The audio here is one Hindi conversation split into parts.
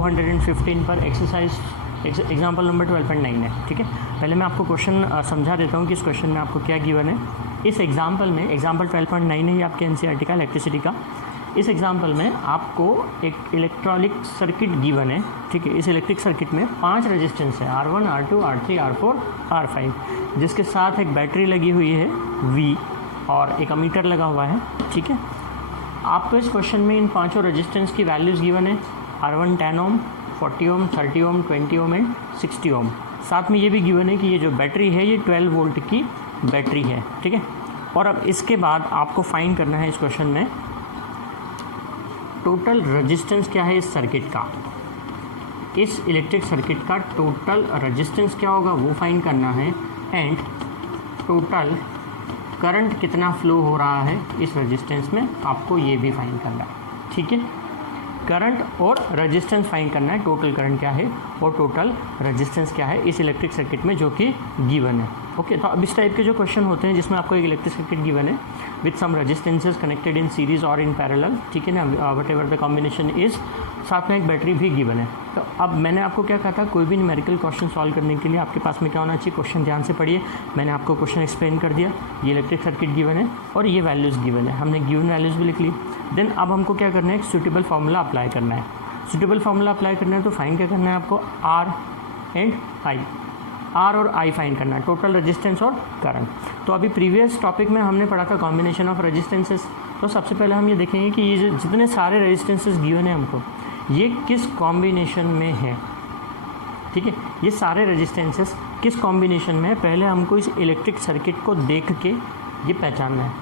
215 पर एक्सरसाइज एग्जाम्पल नंबर 12.9 है। ठीक है, पहले मैं आपको क्वेश्चन समझा देता हूँ कि इस क्वेश्चन में आपको क्या गिवन है। इस एग्जाम्पल में, एग्जाम्पल 12.9 है ये आपके एनसीईआरटी का इलेक्ट्रिसिटी का। इस एग्जाम्पल में आपको एक इलेक्ट्रॉनिक सर्किट गिवन है। ठीक है, इस इलेक्ट्रिक सर्किट में 5 रेजिस्टेंस है, R1, R2, R3, R4, R5, जिसके साथ एक बैटरी लगी हुई है V और एक अमीटर लगा हुआ है। ठीक है, आपको इस क्वेश्चन में इन 5 रेजिस्टेंस की वैल्यूज़ गिवन है। R1 10 Om, 40 Om, 30 Om, 20 ohm and 60 ओम। साथ में ये भी गिवन है कि ये जो बैटरी है ये 12 वोल्ट की बैटरी है। ठीक है, और अब इसके बाद आपको फाइंड करना है इस क्वेश्चन में टोटल रेजिस्टेंस क्या है इस सर्किट का। इस इलेक्ट्रिक सर्किट का टोटल रेजिस्टेंस क्या होगा वो फाइंड करना है, एंड टोटल करंट कितना फ्लो हो रहा है इस रेजिस्टेंस में आपको ये भी फाइंड करना है। ठीक है, करंट और रेजिस्टेंस फाइंड करना है, टोटल करंट क्या है और टोटल रेजिस्टेंस क्या है इस इलेक्ट्रिक सर्किट में जो कि गिवन है। ओके, तो अब इस टाइप के जो क्वेश्चन होते हैं जिसमें आपको एक इलेक्ट्रिक सर्किट गिवन है with some resistances connected in series और इन पैरेलल। ठीक है ना, whatever the combination is, साथ में एक बैटरी भी गिवन है। तो अब मैंने आपको क्या कहा था, कोई भी न्यूमेरिकल क्वेश्चन सॉल्व करने के लिए आपके पास में क्या होना चाहिए, क्वेश्चन ध्यान से पढ़िए। मैंने आपको क्वेश्चन एक्सप्लेन कर दिया, ये इलेक्ट्रिक सर्किट गिवन है और ये वैल्यूज़ गिवन है, हमने गिवन वैल्यूज़ भी लिख ली। देन अब हमको क्या करना है, एक सूटेबल फार्मूला अप्लाई करना है। सूटेबल फार्मूला अप्लाई करना है तो फाइंड क्या करना है आपको, आर एंड आई, आर और आई फाइंड करना है, टोटल रेजिस्टेंस और करंट। तो अभी प्रीवियस टॉपिक में हमने पढ़ा था कॉम्बिनेशन ऑफ रेजिस्टेंसेस। तो सबसे पहले हम ये देखेंगे कि ये जितने सारे रेजिस्टेंसेस गिवन है हमको, ये किस कॉम्बिनेशन में है। ठीक है, ये सारे रेजिस्टेंसेस किस कॉम्बिनेशन में है, पहले हमको इस इलेक्ट्रिक सर्किट को देख के ये पहचानना है,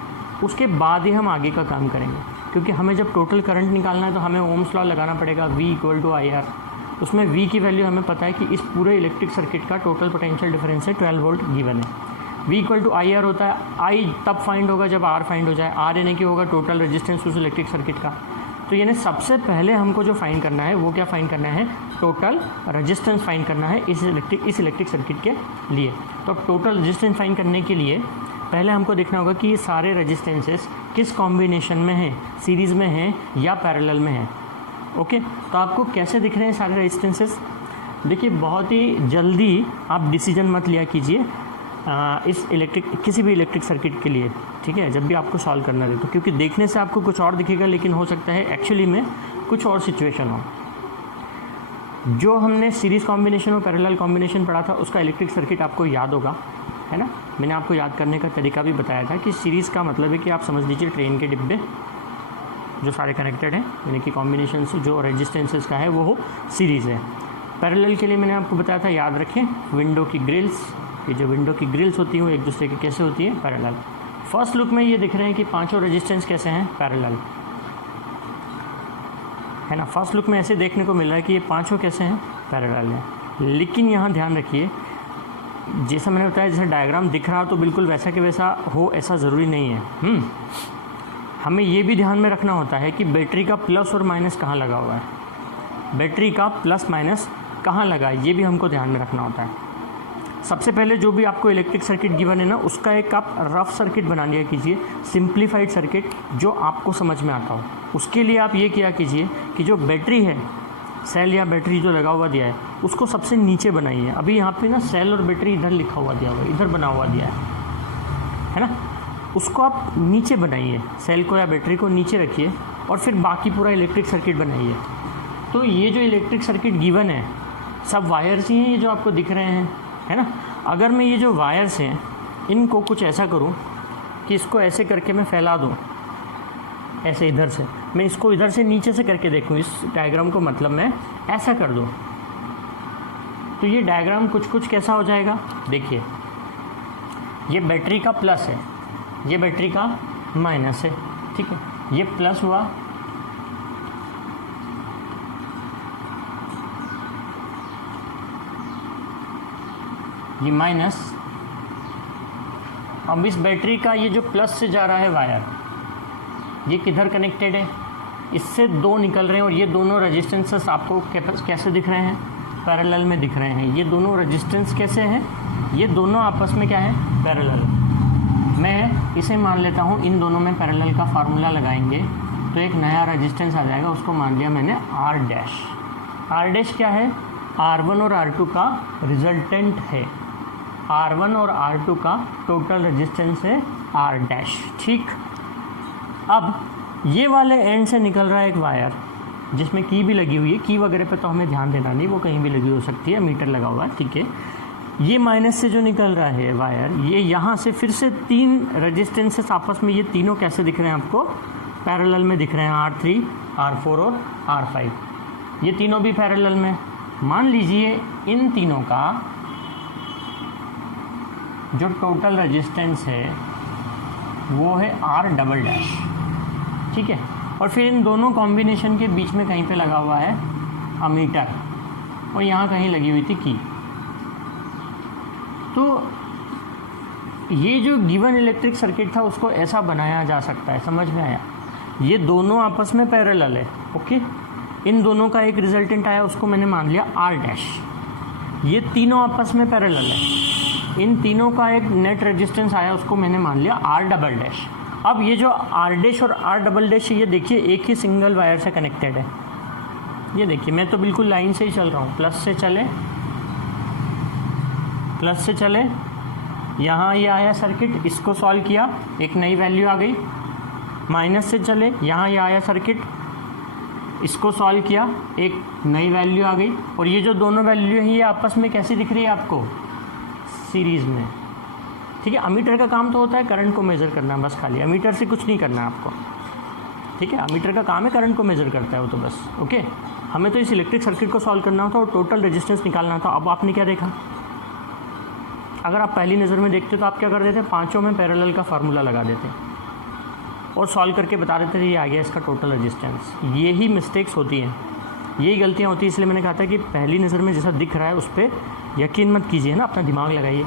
उसके बाद ही हम आगे का काम करेंगे। क्योंकि हमें जब टोटल करंट निकालना है तो हमें ओम्स लॉ लगाना पड़ेगा, V = IR। उसमें V की वैल्यू हमें पता है कि इस पूरे इलेक्ट्रिक सर्किट का टोटल पोटेंशियल डिफरेंस है 12 वोल्ट गिवन है। V = IR होता है, I तब फाइंड होगा जब R फाइंड हो जाए। R यानी कि होगा टोटल रेजिस्टेंस उस इलेक्ट्रिक सर्किट का। तो यानी सबसे पहले हमको जो फाइंड करना है वो क्या फाइंड करना है, टोटल रेजिस्टेंस फाइंड करना है इस इलेक्ट्रिक सर्किट के लिए। तो अब टोटल रेजिस्टेंस फाइंड करने के लिए पहले हमको देखना होगा कि ये सारे रेजिस्टेंसेस किस कॉम्बिनेशन में हैं, सीरीज़ में हैं या पैरेलल में हैं। ओके, तो आपको कैसे दिख रहे हैं सारे रेजिस्टेंसेस, देखिए बहुत ही जल्दी आप डिसीजन मत लिया कीजिए इस किसी भी इलेक्ट्रिक सर्किट के लिए। ठीक है, जब भी आपको सॉल्व करना है तो, क्योंकि देखने से आपको कुछ और दिखेगा लेकिन हो सकता है एक्चुअली में कुछ और सिचुएशन हो। जो हमने सीरीज़ कॉम्बिनेशन और पैरेलल कॉम्बिनेशन पढ़ा था उसका इलेक्ट्रिक सर्किट आपको याद होगा, है ना। मैंने आपको याद करने का तरीका भी बताया था कि सीरीज़ का मतलब है कि आप समझ लीजिए ट्रेन के डिब्बे जो सारे कनेक्टेड हैं, यानी कि कॉम्बिनेशन से जो रेजिस्टेंसेस का है वो हो सीरीज़ है। पैरेलल के लिए मैंने आपको बताया था, याद रखें, विंडो की ग्रिल्स, ये जो विंडो की ग्रिल्स होती हैं वो एक दूसरे की कैसे होती है, पैरेलल। फर्स्ट लुक में ये दिख रहे हैं कि पांचों रेजिस्टेंस कैसे हैं, पैरेलल, है ना। फर्स्ट लुक में ऐसे देखने को मिल रहा है कि ये पांचों कैसे हैं, पैरेलल हैं। लेकिन यहाँ ध्यान रखिए, जैसा मैंने बताया, जैसे डायग्राम दिख रहा हो तो बिल्कुल वैसा के वैसा हो ऐसा ज़रूरी नहीं है। हमें ये भी ध्यान में रखना होता है कि बैटरी का प्लस और माइनस कहाँ लगा हुआ है, बैटरी का प्लस माइनस कहाँ लगा है, ये भी हमको ध्यान में रखना होता है। सबसे पहले जो भी आपको इलेक्ट्रिक सर्किट गिवन है ना, उसका एक आप रफ सर्किट बना लिया कीजिए, सिंप्लीफाइड सर्किट जो आपको समझ में आता हो। उसके लिए आप ये किया कीजिए कि जो बैटरी है, सेल या बैटरी जो लगा हुआ दिया है उसको सबसे नीचे बनाइए। अभी यहाँ पे ना सेल और बैटरी इधर लिखा हुआ दिया हुआ है, इधर बना हुआ दिया है ना, उसको आप नीचे बनाइए, सेल को या बैटरी को नीचे रखिए और फिर बाकी पूरा इलेक्ट्रिक सर्किट बनाइए। तो ये जो इलेक्ट्रिक सर्किट गिवन है सब वायर्स ही हैं, ये जो आपको दिख रहे हैं, है ना। अगर मैं ये जो वायर्स हैं इनको कुछ ऐसा करूं कि इसको ऐसे करके मैं फैला दूं, ऐसे इधर से, मैं इसको इधर से नीचे से करके देखूं, इस डायग्राम को मतलब मैं ऐसा कर दूं, तो ये डायग्राम कुछ कुछ कैसा हो जाएगा। देखिए, ये बैटरी का प्लस है, ये बैटरी का माइनस है। ठीक है, ये प्लस हुआ, ये माइनस। अब इस बैटरी का ये जो प्लस से जा रहा है वायर, ये किधर कनेक्टेड है, इससे दो निकल रहे हैं और ये दोनों रेजिस्टेंसेस आपको कैसे दिख रहे हैं, पैरेलल में दिख रहे हैं। ये दोनों रेजिस्टेंस कैसे हैं, ये दोनों आपस में क्या है, पैरेलल। मैं इसे मान लेता हूँ, इन दोनों में पैरेलल का फार्मूला लगाएंगे तो एक नया रेजिस्टेंस आ जाएगा, उसको मान लिया मैंने R डैश। आर डैश क्या है? R1 और R2 का रिजल्टेंट है। R1 और R2 का टोटल रेजिस्टेंस है R डैश। ठीक, अब ये वाले एंड से निकल रहा है एक वायर जिसमें की भी लगी हुई है। की वगैरह पे तो हमें ध्यान देना नहीं, वो कहीं भी लगी हो सकती है, मीटर लगा हुआ है, ठीक है। ये माइनस से जो निकल रहा है वायर, ये यहाँ से फिर से 3 रेजिस्टेंसेस आपस में, ये तीनों कैसे दिख रहे हैं आपको? पैरेलल में दिख रहे हैं, R3, R4 और R5। ये तीनों भी पैरेलल में। मान लीजिए इन तीनों का जो टोटल रेजिस्टेंस है वो है R डबल डैश, ठीक है। और फिर इन दोनों कॉम्बिनेशन के बीच में कहीं पे लगा हुआ है अमीटर, और यहाँ कहीं लगी हुई थी की। तो ये जो गिवन इलेक्ट्रिक सर्किट था उसको ऐसा बनाया जा सकता है, समझ में आया? ये दोनों आपस में पैरेलल है, ओके। इन दोनों का एक रिजल्टेंट आया, उसको मैंने मान लिया R डैश। ये तीनों आपस में पैरेलल है, इन तीनों का एक नेट रेजिस्टेंस आया, उसको मैंने मान लिया R डबल डैश। अब ये जो R डैश और R डबल डैश, ये देखिए एक ही सिंगल वायर से कनेक्टेड है। ये देखिए, मैं तो बिल्कुल लाइन से ही चल रहा हूँ, प्लस से चले, यहाँ ये आया सर्किट, इसको सॉल्व किया, एक नई वैल्यू आ गई। माइनस से चले, यहाँ ये आया सर्किट, इसको सॉल्व किया, एक नई वैल्यू आ गई। और ये जो दोनों वैल्यू हैं ये आपस में कैसी दिख रही है आपको? सीरीज़ में, ठीक है। अमीटर का काम तो होता है करंट को मेज़र करना, बस खाली अमीटर से कुछ नहीं करना आपको, ठीक है। अमीटर का काम है करंट को मेज़र करता है वो तो बस, ओके। हमें तो इस इलेक्ट्रिक सर्किट को सॉल्व करना था और टोटल रेजिस्टेंस निकालना था। अब आपने क्या देखा? अगर आप पहली नज़र में देखते तो आप क्या कर देते? पांचों में पैरेलल का फार्मूला लगा देते और सॉल्व करके बता देते थे ये आ गया इसका टोटल रेजिस्टेंस। यही मिस्टेक्स होती हैं, यही गलतियाँ होती हैं। इसलिए मैंने कहा था कि पहली नज़र में जैसा दिख रहा है उस पर यकीन मत कीजिए ना, अपना दिमाग लगाइए।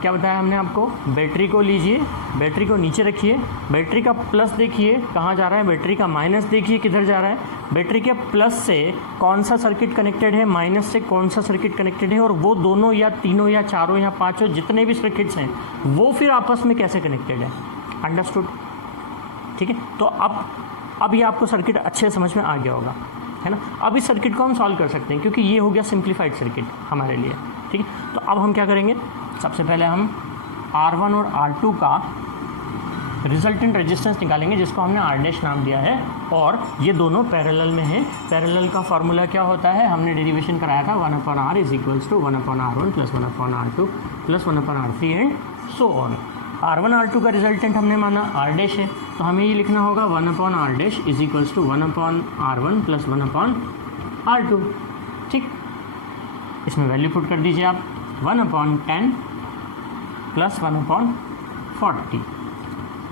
क्या बताया हमने आपको? बैटरी को लीजिए, बैटरी को नीचे रखिए, बैटरी का प्लस देखिए कहाँ जा रहा है, बैटरी का माइनस देखिए किधर जा रहा है, बैटरी के प्लस से कौन सा सर्किट कनेक्टेड है, माइनस से कौन सा सर्किट कनेक्टेड है, और वो दोनों या तीनों या चारों या पाँचों जितने भी सर्किट्स हैं वो फिर आपस में कैसे कनेक्टेड है। अंडरस्टूड? ठीक है। तो अब ये आपको सर्किट अच्छे समझ में आ गया होगा, है ना। अब इस सर्किट को हम सॉल्व कर सकते हैं क्योंकि ये हो गया सिंप्लीफाइड सर्किट हमारे लिए, ठीक है। तो अब हम क्या करेंगे? सबसे पहले हम R1 और R2 का रिजल्टेंट रेजिस्टेंस निकालेंगे जिसको हमने R डैश नाम दिया है, और ये दोनों पैरेलल में है। पैरेलल का फार्मूला क्या होता है? हमने डेरिवेशन कराया था, 1/R is equals to 1/R1 plus 1/R2 plus 1/R3 and so on. R1 R2 का रिजल्टेंट हमने माना R डैश है, तो हमें ये लिखना होगा 1/R dash is equals to 1/R1 plus 1/R2, ठीक। इसमें वैल्यू पुट कर दीजिए आप, 1/10 प्लस 1/40।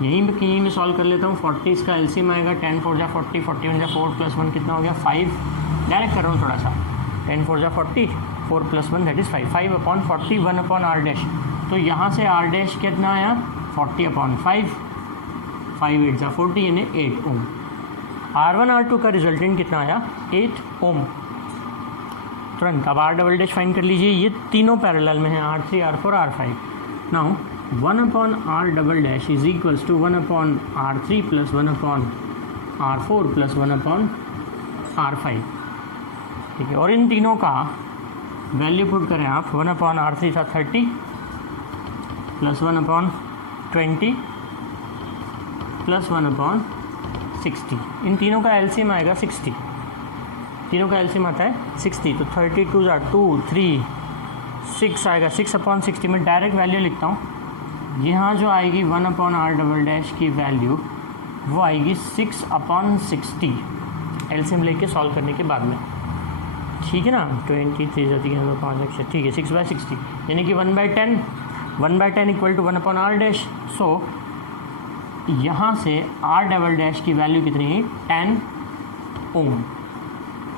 यहीं में सॉल्व कर लेता हूँ। 40 इसका एलसीएम आएगा, 10 4 जा 40, 41 जा 4 प्लस 1 कितना हो गया? 5। डायरेक्ट कर रहा हूँ थोड़ा सा, 10 4 जा 40, 4 plus 1 that is 5, 5/40 1/R dash. तो यहाँ से R डैश कितना आया? 40/5, 5 8 जा 40 यानी 8 ओम। R1 R2 का रिजल्टेंट कितना आया? 8 ओम। तुरंत अब R डबल डैश फाइंड कर लीजिए। ये तीनों पैरेलल में हैं, R3 R4 R5। Now 1/R double dash is equals to 1/R3 plus 1/R4 plus 1/R5, ठीक है। और इन तीनों का वैल्यू पुट करें आप, 1/R3 था 30 प्लस 1/20 प्लस 1/60। इन तीनों का एलसीएम आएगा 60, तीनों का एलसीएम आता है 60। तो 32 जा 2 3 6 आएगा, 6/60 में डायरेक्ट वैल्यू लिखता हूँ। यहाँ जो आएगी 1/R डबल डैश की वैल्यू वो आएगी 6/60 एलसीएम लेके सॉल्व करने के बाद में, ठीक है ना। 23 जाती है 5, ठीक है। 6/60 यानी कि 1/10, 1/10 इक्वल टू 1/R डैश। सो यहाँ से R डबल डैश की वैल्यू कितनी है? 10 ओम।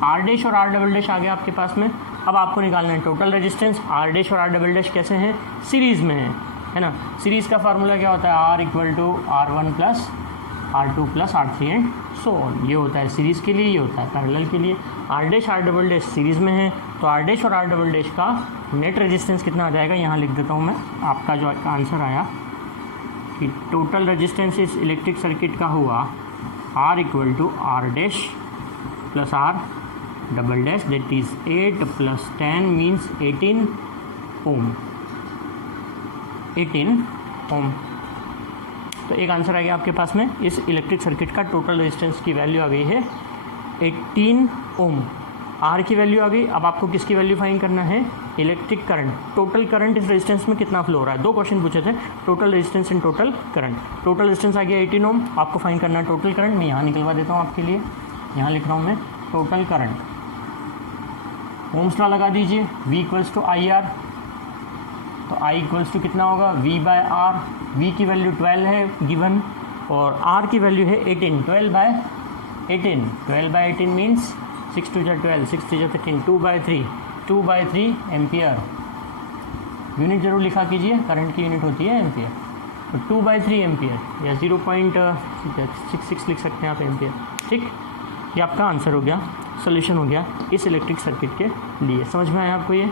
R डैश और R डबल डैश आ गया आपके पास में। अब आपको निकालना है टोटल रेजिस्टेंस। R डैश और R डबल डैश कैसे हैं? सीरीज़ में है ना। सीरीज़ का फार्मूला क्या होता है? R equal to R1 plus R2 plus R3 and so on. ये होता है सीरीज़ के लिए, ये होता है पैरेलल के लिए। R dash R double dash series में है, तो R डैश और R डबल डैश का नेट रेजिस्टेंस कितना आ जाएगा? यहाँ लिख देता हूँ मैं। आपका जो आंसर आया कि टोटल रेजिस्टेंस इस इलेक्ट्रिक सर्किट का हुआ R equal to R dash plus R double dash that is 8 + 10 means 18 ohm, 18 ohm. तो एक आंसर आ गया आपके पास में। इस इलेक्ट्रिक सर्किट का टोटल रेजिस्टेंस की वैल्यू आ गई है 18 ओम। आर की वैल्यू आ गई। अब आपको किसकी वैल्यू फाइंड करना है? इलेक्ट्रिक करंट, टोटल करंट इस रेजिस्टेंस में कितना फ्लो हो रहा है। 2 क्वेश्चन पूछे थे, total resistance and total current. Total resistance आ गया 18 ओम, आपको फाइंड करना है टोटल करंट। मैं यहाँ निकलवा देता हूँ आपके लिए, यहाँ लिख रहा हूँ मैं टोटल करंट। ओम्स लॉ लगा दीजिए, V = IR, तो I = कितना होगा? V/R। V की वैल्यू 12 है गिवन, और R की वैल्यू है 18, 12/18, 12/18 मीन्स 6 × 2 = 12, 6 × 3 = 13, 2/3 एम्पियर। यूनिट जरूर लिखा कीजिए, करंट की यूनिट होती है एम्पियर, तो 2/3 एम्पियर या 0.66 लिख सकते हैं आप एम्पियर। ठीक, ये आपका आंसर हो गया, सोल्यूशन हो गया इस इलेक्ट्रिक सर्किट के लिए। समझ में आया आपको ये,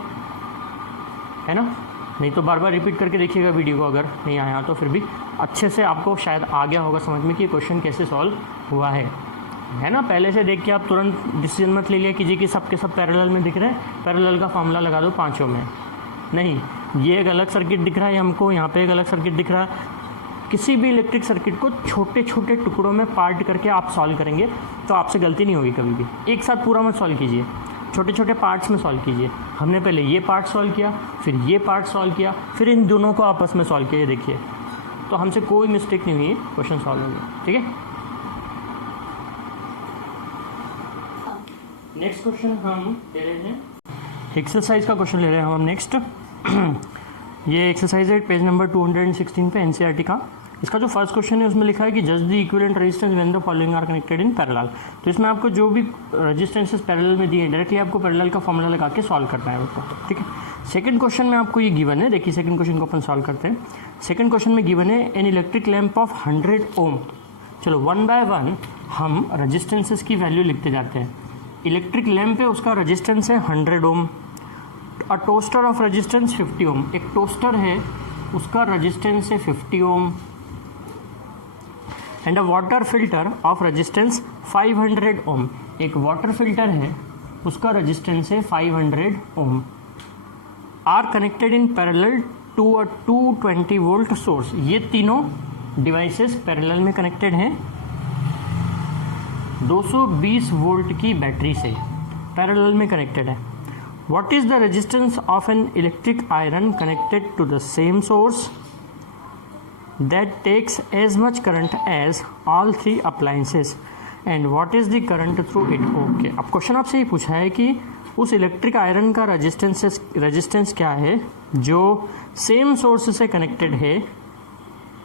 है ना? नहीं तो बार बार रिपीट करके देखिएगा वीडियो को, अगर नहीं आया तो फिर भी अच्छे से आपको शायद आ गया होगा समझ में कि क्वेश्चन कैसे सॉल्व हुआ है ना? पहले से देख के आप तुरंत डिसीजन मत ले लिया कीजिए कि सब के सब पैरेलल में दिख रहे हैं, पैरेलल का फॉर्मूला लगा दो पांचों में। नहीं, ये एक अलग सर्किट दिख रहा है हमको, यहाँ पे एक अलग सर्किट दिख रहा है। किसी भी इलेक्ट्रिक सर्किट को छोटे छोटे टुकड़ों में पार्ट करके आप सॉल्व करेंगे तो आपसे गलती नहीं होगी कभी भी। एक साथ पूरा मत सॉल्व कीजिए, छोटे छोटे पार्ट्स में सॉल्व कीजिए। हमने पहले ये पार्ट सॉल्व किया, फिर ये पार्ट सॉल्व किया, फिर इन दोनों को आपस में सॉल्व किया, देखिए तो हमसे कोई मिस्टेक नहीं हुई, क्वेश्चन सॉल्व हो गया। ठीक है, नेक्स्ट क्वेश्चन हम ले रहे हैं एक्सरसाइज का क्वेश्चन ले रहे हैं हम नेक्स्ट। ये एक्सरसाइज है पेज नंबर 216 पे एनसीईआरटी का। इसका जो फर्स्ट क्वेश्चन है उसमें लिखा है कि just the equivalent resistance when the following are connected in parallel. तो इसमें आपको जो भी रेजिस्टेंसेस पैरेलल में दिए हैं डायरेक्टली आपको पैरेलल का फॉर्मूला लगा के सॉल्व करना है उसको। ठीक है, सेकंड क्वेश्चन में आपको ये गिवन है, देखिए सेकंड क्वेश्चन को अपन सॉल्व करते हैं। सेकंड क्वेश्चन में गिवन है एन इलेक्ट्रिक लैंप ऑफ 100 ओम। चलो 1 बाय 1 हम रजिस्टेंसेस की वैल्यू लिखते जाते हैं। इलेक्ट्रिक लैंप है, उसका रजिस्टेंस है 100 ohm. A toaster of resistance 50 ohm, एक टोस्टर है उसका रजिस्टेंस है 50 ohm. And a water filter of resistance 500 ohm, एक वाटर फिल्टर है उसका रजिस्टेंस है 500 ohm. Are connected in parallel to a 220 volt source. ये तीनों डिवाइसेस पैरेलल में कनेक्टेड हैं 220 वोल्ट की बैटरी से, पैरेलल में कनेक्टेड है। What is the resistance of an electric iron connected to the same source that takes as much current as all three appliances and what is the current through it? Okay, अब क्वेश्चन आपसे ये पूछा है कि उस इलेक्ट्रिक आयरन का रेजिस्टेंस क्या है जो सेम सोर्स से कनेक्टेड है,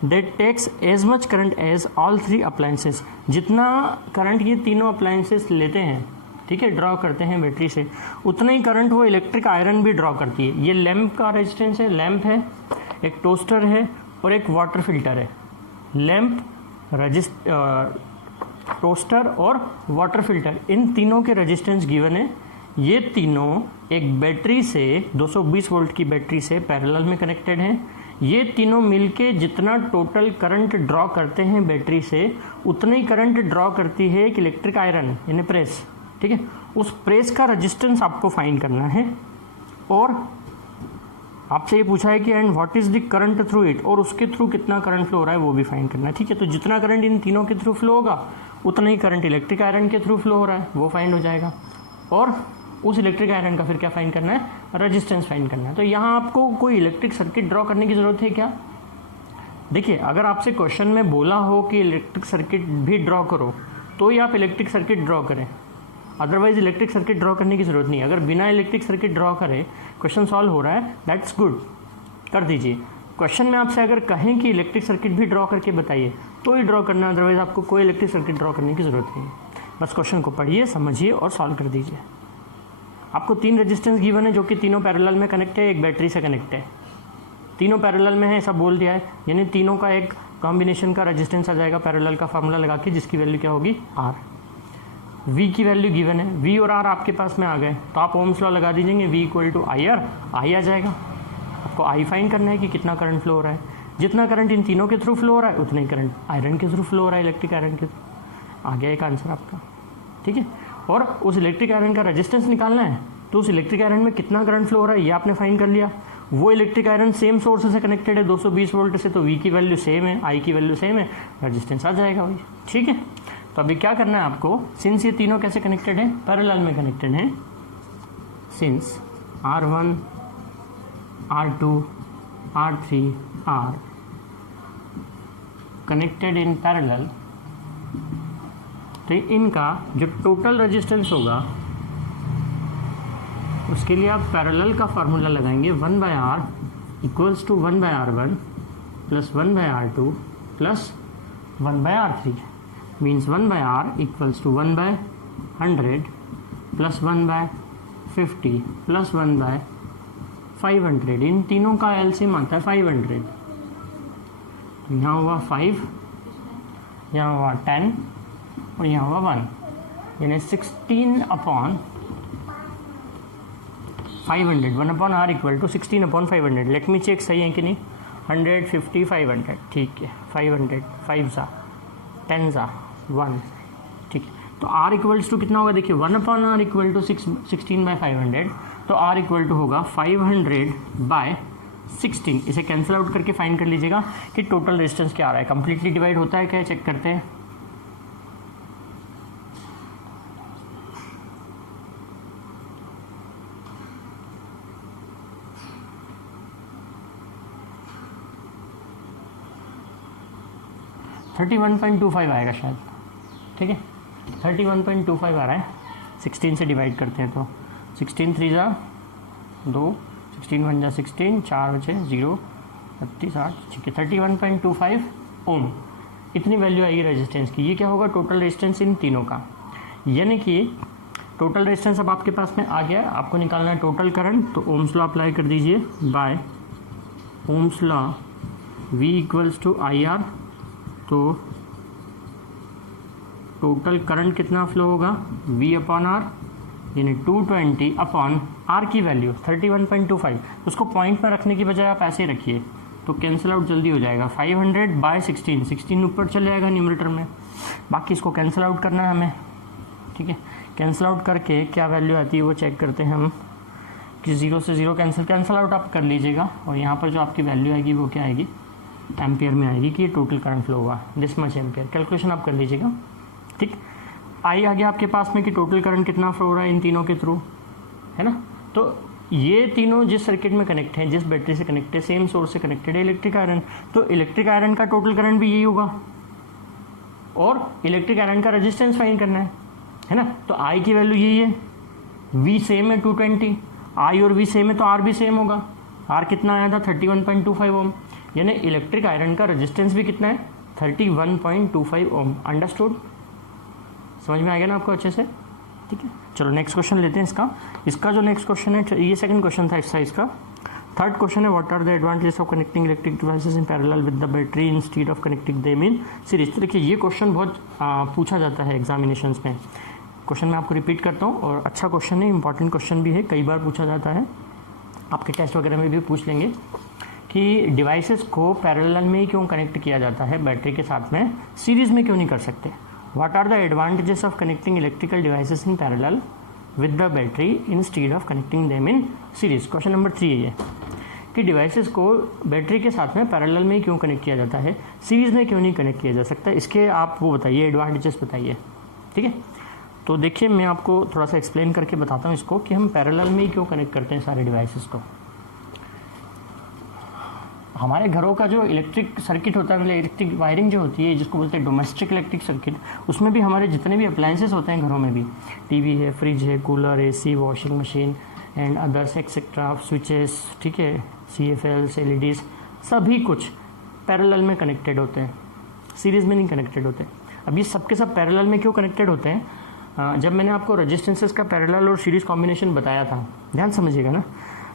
that takes as much current as all three appliances, जितना करंट ये तीनों अप्लायंसेस लेते हैं, ठीक है, ड्रॉ करते हैं बैटरी से, उतना ही करंट वो इलेक्ट्रिक आयरन भी ड्रॉ करती है। ये लैंप का रेजिस्टेंस है, लैंप है, एक टोस्टर है और एक वाटर फिल्टर है। लैंप, टोस्टर और वाटर फिल्टर, इन तीनों के रेजिस्टेंस गिवन है। ये तीनों एक बैटरी से 220 वोल्ट की बैटरी से पैरेलल में कनेक्टेड हैं। ये तीनों मिलके जितना टोटल करंट ड्रॉ करते हैं बैटरी से, उतना ही करंट ड्रॉ करती है एक इलेक्ट्रिक आयरन यानी प्रेस। ठीक है, उस प्रेस का रेजिस्टेंस आपको फाइंड करना है और आपसे ये पूछा है कि and what is the current through it, और उसके थ्रू कितना करंट फ्लो हो रहा है वो भी फाइंड करना है। ठीक है, तो जितना करंट इन तीनों के थ्रू फ्लो होगा उतना ही करंट इलेक्ट्रिक आयरन के थ्रू फ्लो हो रहा है, वो फाइंड हो जाएगा। और उस इलेक्ट्रिक आयरन का फिर क्या फाइंड करना है? रेजिस्टेंस फाइंड करना है। तो यहाँ आपको कोई इलेक्ट्रिक सर्किट ड्रॉ करने की जरूरत है क्या? देखिए, अगर आपसे क्वेश्चन में बोला हो कि इलेक्ट्रिक सर्किट भी ड्रॉ करो तो ही आप इलेक्ट्रिक सर्किट ड्रॉ करें, अदरवाइज इलेक्ट्रिक सर्किट ड्रॉ करने की जरूरत नहीं है। अगर बिना इलेक्ट्रिक सर्किट ड्रॉ करे क्वेश्चन सॉल्व हो रहा है, दैट्स गुड, कर दीजिए। क्वेश्चन में आपसे अगर कहें कि इलेक्ट्रिक सर्किट भी ड्रॉ करके बताइए तो ही ड्रॉ करना, अदरवाइज आपको कोई इलेक्ट्रिक सर्किट ड्रॉ करने की जरूरत नहीं है। बस क्वेश्चन को पढ़िए, समझिए और सॉल्व कर दीजिए। आपको 3 रेजिस्टेंस गिवन है जो कि तीनों पैरेलल में कनेक्ट है, एक बैटरी से कनेक्ट है, तीनों पैरेलल में है ऐसा बोल दिया है, यानी तीनों का एक कॉम्बिनेशन का रेजिस्टेंस आ जाएगा पैरेलल का फार्मूला लगा के, जिसकी वैल्यू क्या होगी? आर। V की वैल्यू गिवन है, V और R आपके पास में आ गए तो आप ओम्स लॉ लगा दीजिएंगे, V = IR, I आ जाएगा। आपको I फाइंड करना है कि कितना करंट फ्लो हो रहा है। जितना करंट इन तीनों के थ्रू फ्लो हो रहा है उतना ही करंट आयरन के थ्रू फ्लो हो रहा है, इलेक्ट्रिक आयरन के थ्रू। आ गया एक आंसर आपका। ठीक है, और उस इलेक्ट्रिक आयरन का रेजिस्टेंस निकालना है, तो उस इलेक्ट्रिक आयरन में कितना करंट फ्लो हो रहा है ये आपने फाइंड कर लिया। वो इलेक्ट्रिक आयरन सेम सोर्स से कनेक्टेड है 220 वोल्ट से, तो V की वैल्यू सेम है, I की वैल्यू सेम है, रेजिस्टेंस आ जाएगा भाई। ठीक है, तो अभी क्या करना है आपको, सिंस ये तीनों कैसे कनेक्टेड है, पैरेलल में कनेक्टेड है, since R1 R2 R3 are connected in parallel, तो इनका जो टोटल रेजिस्टेंस होगा उसके लिए आप पैरेलल का फार्मूला लगाएंगे 1/R equals to 1/R1 plus 1/R2 plus 1/R3, means 1/R equals to 1/100 plus 1/50 plus 1/500। इन तीनों का एलसीएम आता है 500। यहाँ हुआ 5, यहाँ हुआ 10 और यहाँ हुआ 1, यानी 16/500। 1/R equal to 16/500। Let me check सही है कि नहीं, 150 500, ठीक है, 500 5 सा 10 सा 1, ठीक है। तो R इक्वल्स टू कितना होगा, देखिए 1/R इक्वल टू 16/500, तो R इक्वल टू होगा 500/16। इसे कैंसिल आउट करके फाइंड कर लीजिएगा कि टोटल रेजिस्टेंस क्या आ रहा है। कंप्लीटली डिवाइड होता है क्या, चेक करते हैं। थर्टी 1.25 आएगा शायद, ठीक है, 31.25 आ रहा है। 16 से डिवाइड करते हैं तो 16 3 जा 2, 16 1 जा 16, 4 बचे 0, 32 8, ठीक है, 31.25 ओम इतनी वैल्यू आएगी रेजिस्टेंस की। ये क्या होगा, टोटल रेजिस्टेंस इन तीनों का, यानी कि टोटल रेजिस्टेंस अब आपके पास में आ गया। आपको निकालना है टोटल करंट, तो ओम्स लॉ अप्लाई कर दीजिए, by Ohm's law V equals to IR। तो टोटल करंट कितना फ्लो होगा, V/R, यानी 220/R की वैल्यू 31.25। उसको पॉइंट में रखने की बजाय आप ऐसे ही रखिए, तो कैंसिल आउट जल्दी हो जाएगा। 500/16, 16 ऊपर चले जाएगा न्यूमरेटर में, बाकी इसको कैंसिल आउट करना है हमें, ठीक है। कैंसिल आउट करके क्या वैल्यू आती है वो चेक करते हैं हम, कि 0 से 0 कैंसिल आउट आप कर लीजिएगा, और यहाँ पर जो आपकी वैल्यू आएगी वो क्या आएगी, एम्पियर में आएगी कि ये टोटल करंट फ्लो हुआ दिस मच एम्पियर। कैलकुलेशन आप कर लीजिएगा, ठीक। आई आ गया आपके पास में कि टोटल करंट कितना फ्लो हो रहा है इन तीनों के थ्रू, है ना। तो ये तीनों जिस सर्किट में कनेक्ट हैं, जिस बैटरी से कनेक्ट है, सेम सोर्स से कनेक्टेड है, इलेक्ट्रिक आयरन, तो इलेक्ट्रिक आयरन का टोटल करंट भी यही होगा, और इलेक्ट्रिक आयरन का रेजिस्टेंस फाइंड करना है ना। तो आई की वैल्यू यही है, वी सेम है 220, आई और वी सेम है तो आर भी सेम होगा। आर कितना आया था 31.25 ओम, यानी इलेक्ट्रिक आयरन का रेजिस्टेंस भी कितना है 31.25 ओम। अंडरस्टूड, समझ में आ गया ना आपको अच्छे से, ठीक है। चलो नेक्स्ट क्वेश्चन लेते हैं इसका जो नेक्स्ट क्वेश्चन है, ये सेकंड क्वेश्चन था एक्सरसाइज का। थर्ड क्वेश्चन है, what are the advantages of connecting electric devices in parallel with the battery instead of connecting them in series. तो देखिए ये क्वेश्चन बहुत पूछा जाता है एग्जामिनेशंस में। क्वेश्चन मैं आपको रिपीट करता हूँ, और अच्छा क्वेश्चन है, इंपॉर्टेंट क्वेश्चन भी है, कई बार पूछा जाता है, आपके टेस्ट वगैरह में भी पूछ लेंगे कि डिवाइसेस को पैरेलल में ही क्यों कनेक्ट किया जाता है बैटरी के साथ में, सीरीज में क्यों नहीं कर सकते। What are the advantages of connecting electrical devices in parallel with the battery instead of connecting them in series. Question number 3 है ये, कि डिवाइसेस को बैटरी के साथ में पैरेलल में ही क्यों कनेक्ट किया जाता है, सीरीज में क्यों नहीं कनेक्ट किया जा सकता। इसके आप वो बताइए, एडवांटेजेस बताइए, ठीक है। तो देखिए मैं आपको थोड़ा सा एक्सप्लेन करके बताता हूँ इसको, कि हम पैरेलल में ही क्यों कनेक्ट करते हैं सारे डिवाइसेस को। हमारे घरों का जो इलेक्ट्रिक सर्किट होता है, मतलब इलेक्ट्रिक वायरिंग जो होती है, जिसको बोलते हैं डोमेस्टिक इलेक्ट्रिक सर्किट, उसमें भी हमारे जितने भी अप्लायंसेस होते हैं घरों में भी, टीवी है, फ्रिज है, cooler, AC, washing machine and others etcetera, switches, ठीक है, CFLs, LEDs, सभी कुछ पैरेलल में कनेक्टेड होते हैं, सीरीज़ में नहीं कनेक्टेड होते। अब ये सबके सब पैरेलल में क्यों कनेक्टेड होते हैं, जब मैंने आपको रेजिस्टेंसेस का पैरेलल और सीरीज़ कॉम्बिनेशन बताया था, ध्यान समझिएगा ना,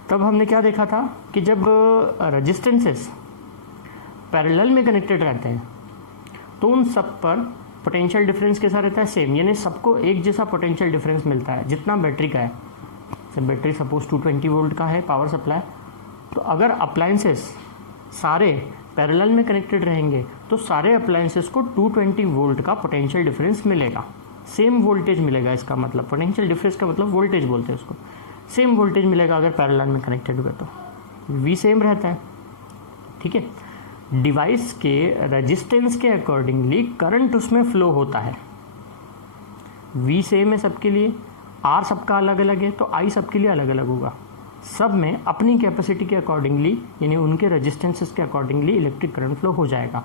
तब हमने क्या देखा था कि जब रेजिस्टेंसेस पैरेलल में कनेक्टेड रहते हैं तो उन सब पर पोटेंशियल डिफरेंस कैसा रहता है, सेम, यानी सबको एक जैसा पोटेंशियल डिफरेंस मिलता है जितना बैटरी का है। जब बैटरी सपोज 220 वोल्ट का है पावर सप्लाई, तो अगर अप्लायंसेस सारे पैरेलल में कनेक्टेड रहेंगे तो सारे अप्लायंसेस को 220 वोल्ट का पोटेंशियल डिफरेंस मिलेगा। सेम वोल्टेज मिलेगा, इसका मतलब पोटेंशियल डिफरेंस का मतलब वोल्टेज बोलते हैं उसको, सेम वोल्टेज मिलेगा अगर पैरेलल में कनेक्टेड हुए तो V सेम रहता है, ठीक है। डिवाइस के रेजिस्टेंस के अकॉर्डिंगली करंट उसमें फ्लो होता है, V सेम है सबके लिए, R सबका अलग अलग है तो I सबके लिए अलग अलग होगा, सब में अपनी कैपेसिटी के अकॉर्डिंगली यानी उनके रेजिस्टेंसेस के अकॉर्डिंगली इलेक्ट्रिक करंट फ्लो हो जाएगा।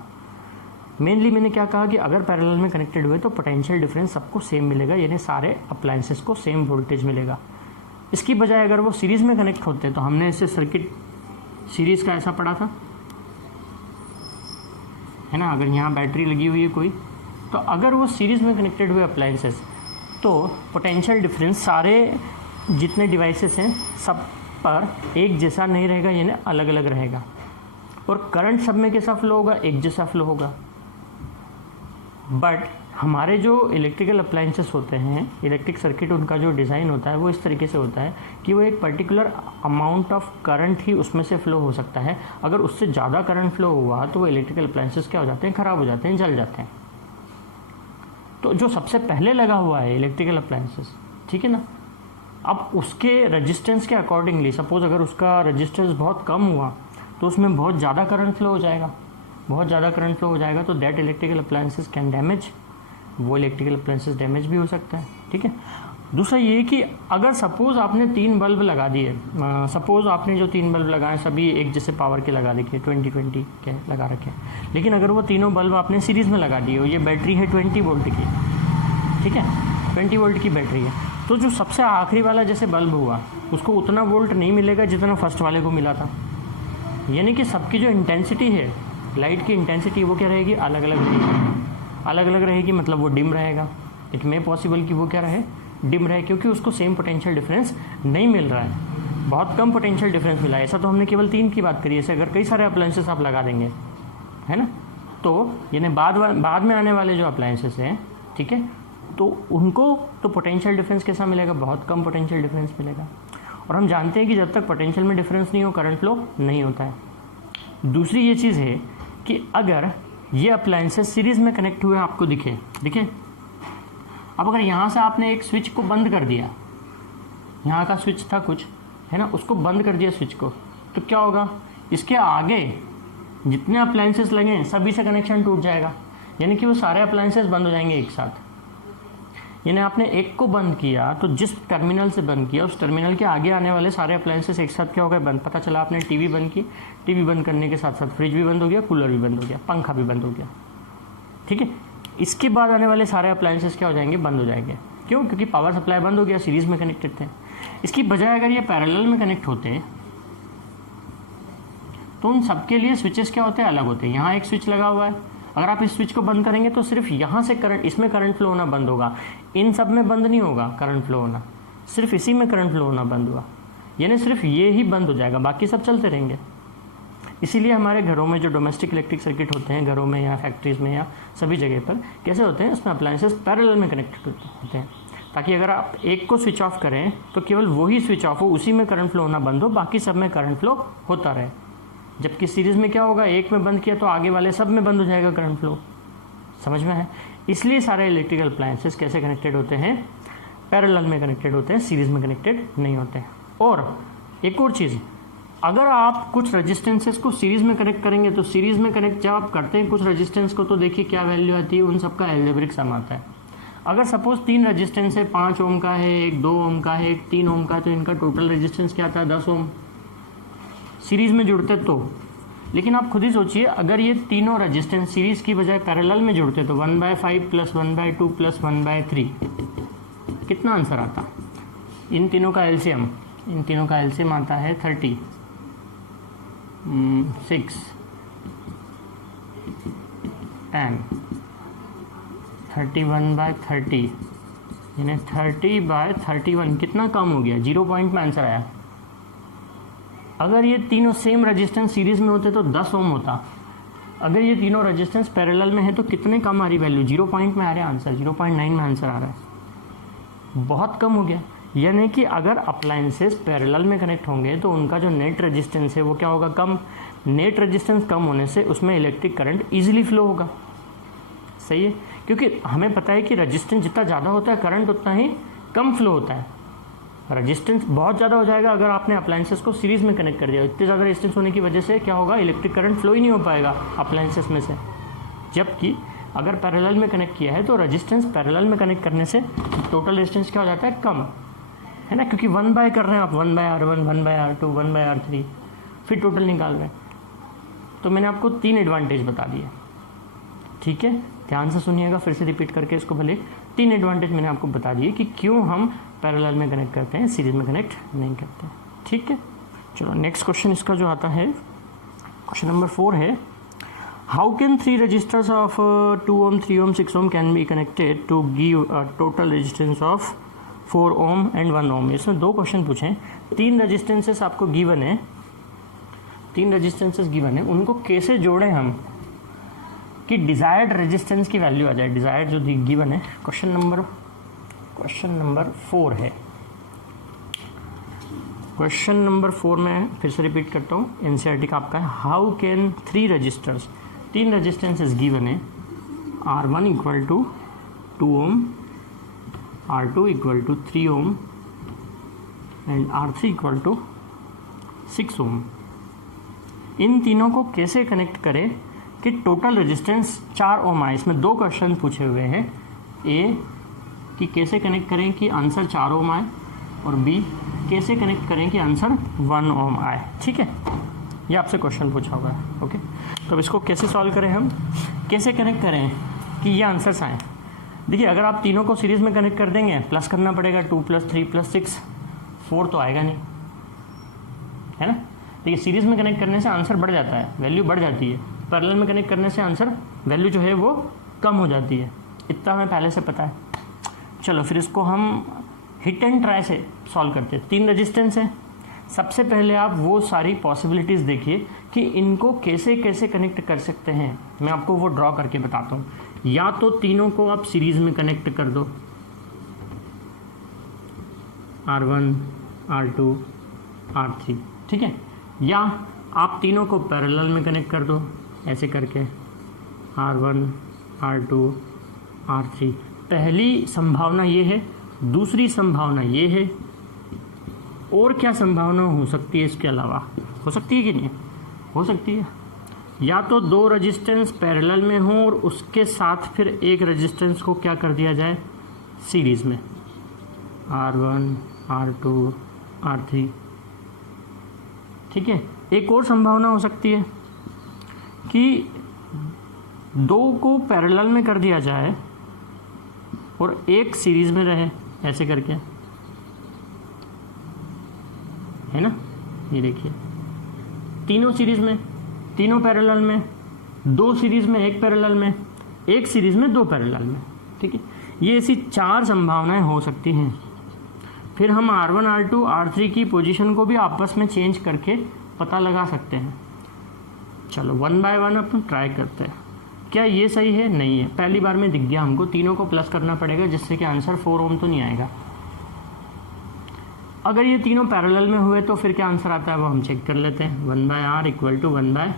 मेनली मैंने क्या कहा कि अगर पैरेलल में कनेक्टेड हुए तो पोटेंशियल डिफरेंस सबको सेम मिलेगा, यानी सारे अप्लायंसेस को सेम वोल्टेज मिलेगा। इसकी बजाय अगर वो सीरीज में कनेक्ट होते तो हमने इससे सर्किट सीरीज का ऐसा पढ़ा था, है ना। अगर यहाँ बैटरी लगी हुई है कोई, तो अगर वो सीरीज में कनेक्टेड हुए अप्लायंसेस तो पोटेंशियल डिफरेंस सारे जितने डिवाइसेस हैं सब पर एक जैसा नहीं रहेगा, यानी अलग अलग रहेगा, और करंट सब में कैसा फ्लो होगा, एक जैसा फ्लो होगा। बट हमारे जो इलेक्ट्रिकल अप्लायंसेस होते हैं, इलेक्ट्रिक सर्किट उनका जो डिज़ाइन होता है वो इस तरीके से होता है कि वो एक पर्टिकुलर अमाउंट ऑफ करंट ही उसमें से फ्लो हो सकता है। अगर उससे ज़्यादा करंट फ्लो हुआ तो वो इलेक्ट्रिकल अप्लायंसेस क्या हो जाते हैं, ख़राब हो जाते हैं, जल जाते हैं। तो जो सबसे पहले लगा हुआ है इलेक्ट्रिकल अप्लायंसेस, ठीक है ना, अब उसके रजिस्टेंस के अकॉर्डिंगली सपोज अगर उसका रजिस्टेंस बहुत कम हुआ तो उसमें बहुत ज़्यादा करंट फ्लो हो जाएगा, बहुत ज़्यादा करंट फ्लो हो जाएगा तो that electrical appliances can damage, वो इलेक्ट्रिकल अप्लायंसेस डैमेज भी हो सकता है, ठीक है। दूसरा ये कि अगर सपोज आपने 3 बल्ब लगा दिए, सपोज आपने जो 3 बल्ब लगाए सभी एक जैसे पावर के लगा रखे, 20-20 के लगा रखे, लेकिन अगर वो तीनों बल्ब आपने सीरीज़ में लगा दिए, ये बैटरी है 20 वोल्ट की, ठीक है, 20 वोल्ट की बैटरी है, तो जो सबसे आखिरी वाला जैसे बल्ब हुआ उसको उतना वोल्ट नहीं मिलेगा जितना फर्स्ट वाले को मिला था। यानी कि सबकी जो इंटेंसिटी है, लाइट की इंटेंसिटी, वो क्या रहेगी, अलग अलग रहेगी। अलग अलग रहेगी मतलब वो डिम रहेगा। इट मे पॉसिबल कि वो क्या रहे, डिम रहे, क्योंकि उसको सेम पोटेंशियल डिफरेंस नहीं मिल रहा है, बहुत कम पोटेंशियल डिफरेंस मिला है। ऐसा तो हमने केवल 3 की बात करी, ऐसे अगर कई सारे अप्लायंसेस आप लगा देंगे, है ना, तो यानी बाद में आने वाले जो अप्लायंसेस हैं, ठीक है, तो उनको तो पोटेंशियल डिफरेंस कैसा मिलेगा, बहुत कम पोटेंशियल डिफरेंस मिलेगा। और हम जानते हैं कि जब तक पोटेंशियल में डिफरेंस नहीं हो करंट फ्लो नहीं होता है। दूसरी ये चीज़ है कि अगर ये अप्लायंसेस सीरीज़ में कनेक्ट हुए आपको दिखे, अब अगर यहाँ से आपने एक स्विच को बंद कर दिया, यहाँ का स्विच था कुछ, है ना, उसको बंद कर दिया स्विच को, तो क्या होगा, इसके आगे जितने अप्लायंसेस लगे हैं सभी से कनेक्शन टूट जाएगा, यानी कि वो सारे अप्लायंसेस बंद हो जाएंगे एक साथ। यानी आपने एक को बंद किया तो जिस टर्मिनल से बंद किया उस टर्मिनल के आगे आने वाले सारे अप्लायंसेस एक साथ क्या हो गए, बंद। पता चला आपने टीवी बंद की, टीवी बंद करने के साथ साथ फ्रिज भी बंद हो गया, कूलर भी बंद हो गया, पंखा भी बंद हो गया, ठीक है। इसके बाद आने वाले सारे अप्लायंसेस क्या हो जाएंगे, बंद हो जाएंगे। क्यों? क्योंकि पावर सप्लाई बंद हो गया, सीरीज में कनेक्टेड थे। इसकी बजाय अगर ये पैरेलल में कनेक्ट होते तो उन सबके लिए स्विचेस क्या होते हैं, अलग होते हैं। यहाँ एक स्विच लगा हुआ है, अगर आप इस स्विच को बंद करेंगे तो सिर्फ यहाँ से करंट, इसमें करंट फ्लो होना बंद होगा, इन सब में बंद नहीं होगा करंट फ्लो होना, सिर्फ इसी में करंट फ्लो होना बंद हुआ, यानी सिर्फ ये ही बंद हो जाएगा, बाकी सब चलते रहेंगे। इसीलिए हमारे घरों में जो डोमेस्टिक इलेक्ट्रिक सर्किट होते हैं, घरों में या फैक्ट्रीज में या सभी जगह पर कैसे होते हैं, उसमें अप्लायंसेस पैरेलल में कनेक्टेड होते हैं, ताकि अगर आप एक को स्विच ऑफ करें तो केवल वही स्विच ऑफ हो, उसी में करंट फ्लो होना बंद हो, बाकी सब में करंट फ्लो होता रहे। जबकि सीरीज में क्या होगा, एक में बंद किया तो आगे वाले सब में बंद हो जाएगा करंट फ्लो। समझ में है? इसलिए सारे इलेक्ट्रिकल अप्लायंसेस कैसे कनेक्टेड होते हैं, पैरेलल में कनेक्टेड होते हैं, सीरीज में कनेक्टेड नहीं होते हैं। और एक और चीज़, अगर आप कुछ रेजिस्टेंसेस को सीरीज में कनेक्ट करेंगे तो सीरीज में कनेक्ट जब आप करते हैं कुछ रेजिस्टेंस को, तो देखिए क्या वैल्यू आती है, उन सबका एल्जेब्रिक सम आता है। अगर सपोज 3 रेजिस्टेंस है, 5 ओम का है, एक 2 ओम का है, एक 3 ओम का, तो इनका टोटल रेजिस्टेंस क्या आता है, 10 ओम सीरीज में जुड़ते तो। लेकिन आप खुद ही सोचिए, अगर ये तीनों रेजिस्टेंस सीरीज की बजाय पैरेलल में जुड़ते तो 1/5 + 1/2 + 1/3 कितना आंसर आता? इन तीनों का एलसीएम आता है 30, 6, 10, 31/30 यानी 30/31 कितना कम हो गया, 0 पॉइंट में आंसर आया। अगर ये तीनों सेम रेजिस्टेंस सीरीज में होते तो 10 ओम होता। अगर ये तीनों रेजिस्टेंस पैरेलल में है तो कितने कम आ रही वैल्यू, 0 पॉइंट में आ रहा है आंसर, 0.9 में आंसर आ रहा है, बहुत कम हो गया। यानी कि अगर अप्लायंसेस पैरेलल में कनेक्ट होंगे तो उनका जो नेट रेजिस्टेंस है वो क्या होगा, कम। नेट रेजिस्टेंस कम होने से उसमें इलेक्ट्रिक करंट ईजिली फ्लो होगा। सही है, क्योंकि हमें पता है कि रजिस्टेंस जितना ज़्यादा होता है करंट उतना ही कम फ्लो होता है। रजिस्टेंस बहुत ज़्यादा हो जाएगा अगर आपने अप्लायंसेस को सीरीज़ में कनेक्ट कर दिया। इतने ज़्यादा रेजिस्टेंस होने की वजह से क्या होगा, इलेक्ट्रिक करंट फ्लो ही नहीं हो पाएगा अप्लायंसेस में से। जबकि अगर पैरेलल में कनेक्ट किया है तो रजिस्टेंस पैरेलल में कनेक्ट करने से टोटल रेजिस्टेंस क्या हो जाता है, कम, है ना, क्योंकि 1 बाय कर रहे हैं आप, 1/R1, 1/R2, 1/R3, फिर टोटल निकाल रहे हैं। तो मैंने आपको 3 एडवांटेज बता दिए, ठीक है, ध्यान से सुनिएगा, फिर से रिपीट करके इसको भले। 3 एडवांटेज मैंने आपको बता दिए कि क्यों हम पैरेलल में कनेक्ट करते हैं, सीरीज में कनेक्ट नहीं करते, ठीक है। चलो नेक्स्ट क्वेश्चन इसका जो आता है, क्वेश्चन नंबर 4 है, how can 3 resistors of 2 ohm, 3 ohm, 6 ohm can be connected to give a total resistance of 4 ohm and 1 ohm। इसमें 2 क्वेश्चन पूछे, 3 रजिस्टेंसेस आपको गिवन है, 3 रजिस्टेंसेस गिवन है, उनको कैसे जोड़ें हम कि डिजायर्ड रेजिस्टेंस की वैल्यू आ जाए, डिजायर्ड जो गिवन है। क्वेश्चन नंबर 4 है। क्वेश्चन नंबर 4 में फिर से रिपीट करता हूँ, एनसीईआरटी का आपका है, how can 3 resistors, 3 resistances given है, R1 equal to 2 ohm, R2 equal to 3 ohm and R3 equal to 6 ohm। इन तीनों को कैसे कनेक्ट करें कि टोटल रेजिस्टेंस 4 ohm आए। इसमें 2 क्वेश्चन पूछे हुए हैं, ए कि कैसे कनेक्ट करें कि आंसर 4 ohm आए, और बी कैसे कनेक्ट करें कि आंसर 1 ohm आए, ठीक है, ये आपसे क्वेश्चन पूछा होगा, ओके। तो अब इसको कैसे सॉल्व करें, हम कैसे कनेक्ट करें कि ये आंसर्स आए। देखिए अगर आप तीनों को सीरीज में कनेक्ट कर देंगे, प्लस करना पड़ेगा, 2 + 3 + 6, 4 तो आएगा नहीं, है ना। देखिए सीरीज में कनेक्ट करने से आंसर बढ़ जाता है, वैल्यू बढ़ जाती है, पैरेलल में कनेक्ट करने से आंसर वैल्यू जो है वो कम हो जाती है, इतना हमें पहले से पता है। चलो फिर इसको हम हिट एंड ट्राई से सॉल्व करते हैं। 3 रेजिस्टेंस है, सबसे पहले आप वो सारी पॉसिबिलिटीज़ देखिए कि इनको कैसे कैसे कनेक्ट कर सकते हैं। मैं आपको वो ड्रॉ करके बताता हूँ। या तो तीनों को आप सीरीज में कनेक्ट कर दो, R1, R2, R3, ठीक है, या आप तीनों को पैरेलल में कनेक्ट कर दो ऐसे करके, R1, R2, R3। पहली संभावना ये है, दूसरी संभावना ये है, और क्या संभावना हो सकती है इसके अलावा, हो सकती है कि नहीं, हो सकती है। या तो 2 रेजिस्टेंस पैरेलल में हो और उसके साथ फिर एक रेजिस्टेंस को क्या कर दिया जाए, सीरीज में, R1, R2, R3, ठीक है। एक और संभावना हो सकती है कि 2 को पैरेलल में कर दिया जाए और एक सीरीज में रहे, ऐसे करके, है ना। ये देखिए तीनों सीरीज में, तीनों पैरेलल में, 2 सीरीज में, 1 पैरेलल में, 1 सीरीज में, 2 पैरेलल में, ठीक है। ये ऐसी 4 संभावनाएं हो सकती हैं। फिर हम R1, R2, R3 की पोजीशन को भी आपस में चेंज करके पता लगा सकते हैं। चलो 1 बाय 1 अपन ट्राई करते हैं। क्या ये सही है, नहीं है, पहली बार में दिख गया हमको, तीनों को प्लस करना पड़ेगा जिससे कि आंसर 4 ohm तो नहीं आएगा। अगर ये तीनों पैरेलल में हुए तो फिर क्या आंसर आता है वो हम चेक कर लेते हैं। 1/R इक्वल टू 1/2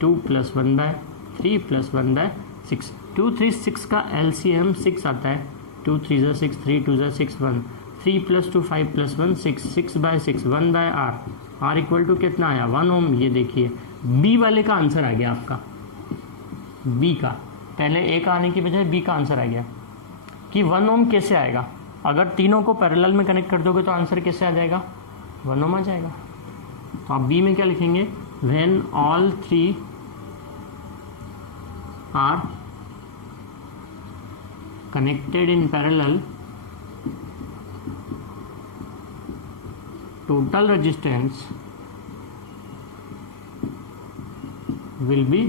+ 1/3 + 1/6, 2, 3, 6 का LCM 6 आता है, 2 3 = 6, 3 2 = 6, 1, 3 + 2 5 + 1 6, 6/6, 1/R, R इक्वल टू कितना आया, 1 ohm। ये देखिए बी वाले का आंसर आ गया आपका, बी का, पहले ए का आने की बजाय बी का आंसर आ गया कि 1 ohm कैसे आएगा। अगर तीनों को पैरेलल में कनेक्ट कर दोगे तो आंसर कैसे आ जाएगा, 1 ohm आ जाएगा। तो आप बी में क्या लिखेंगे, when all 3 are connected in parallel total resistance will be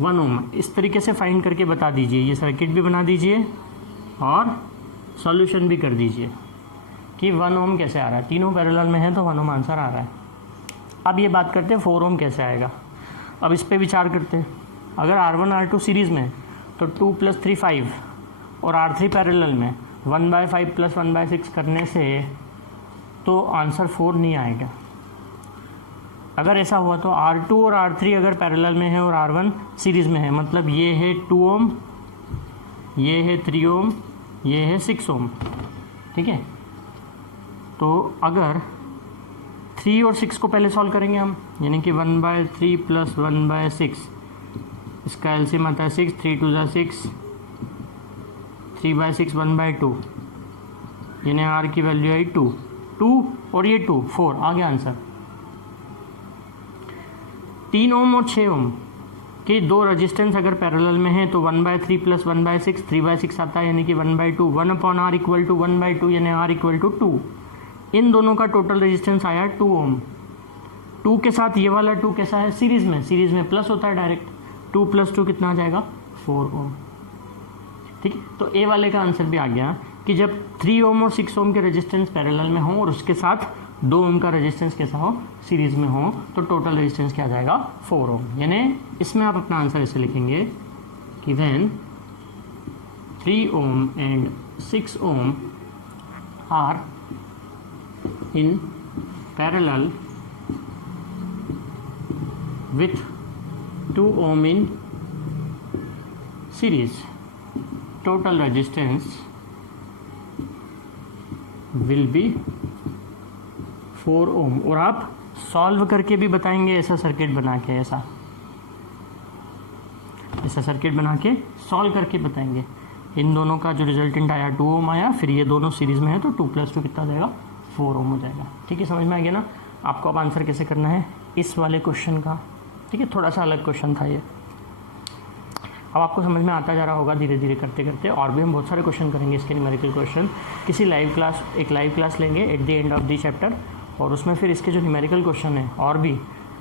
1 ohm। इस तरीके से फाइंड करके बता दीजिए, ये सर्किट भी बना दीजिए और सॉल्यूशन भी कर दीजिए कि 1 ohm कैसे आ रहा है। तीनों पैरेलल में है तो 1 ohm आंसर आ रहा है। अब ये बात करते हैं 4 ohm कैसे आएगा। अब इस पे विचार करते हैं। अगर R1, R2 सीरीज़ में तो 2 + 3 5 और R3 पैरेलल में 1/5 + 1/6 करने से तो आंसर 4 नहीं आएगा। अगर ऐसा हुआ तो R2 और R3 अगर पैरेलल में है और R1 सीरीज़ में है, मतलब ये है 2 ohm ये है 3 ओम, ये है 6 ओम, ठीक है। तो अगर 3 और 6 को पहले सॉल्व करेंगे हम, यानी कि 1/3 + 1/6, इसका एलसीएम आता है 6, 3 2 6, 3/6 1/2, यानी आर की वैल्यू आई 2 और ये 2 4, आ गया आंसर। 3 ओम और 6 ओम के दो रेजिस्टेंस अगर पैरेलल में है तो 1/3 + 1/6 3/6 आता है, यानी कि 1/2, 1/r = 1/2, यानी r = 2। इन दोनों का टोटल रेजिस्टेंस आया 2 ओम। 2 के साथ ये वाला 2 कैसा है, सीरीज में प्लस होता है डायरेक्ट, 2 + 2 कितना आ जाएगा, 4 ओम, ठीक है। तो ए वाले का आंसर भी आ गया कि जब 3 ओम और 6 ओम के रेजिस्टेंस पैरेलल में हो और उसके साथ 2 ओम का रेजिस्टेंस कैसा हो, सीरीज में हो, तो टोटल रेजिस्टेंस क्या आ जाएगा, 4 ओम। यानी इसमें आप अपना आंसर ऐसे लिखेंगे कि when 3 ohm and 6 ohm are in parallel with 2 ohm in series, total resistance will be 4 ohm। और आप सॉल्व करके भी बताएंगे, ऐसा सर्किट बना के, ऐसा सर्किट बना के सॉल्व करके बताएंगे। इन दोनों का जो रिजल्टेंट आया 2 ओम आया, फिर ये दोनों सीरीज में है तो 2 + 2 कितना हो जाएगा, 4 ओम हो जाएगा, ठीक है। समझ में आ गया ना। आपको अब आंसर कैसे करना है इस वाले क्वेश्चन का, ठीक है। थोड़ा सा अलग क्वेश्चन था ये, अब आपको समझ में आता जा रहा होगा धीरे धीरे करते करते। और भी हम बहुत सारे क्वेश्चन करेंगे इसके, न्यूमेरिकल क्वेश्चन। किसी एक लाइव क्लास लेंगे at the end of the chapter, और उसमें फिर इसके जो न्यूमेरिकल क्वेश्चन है और भी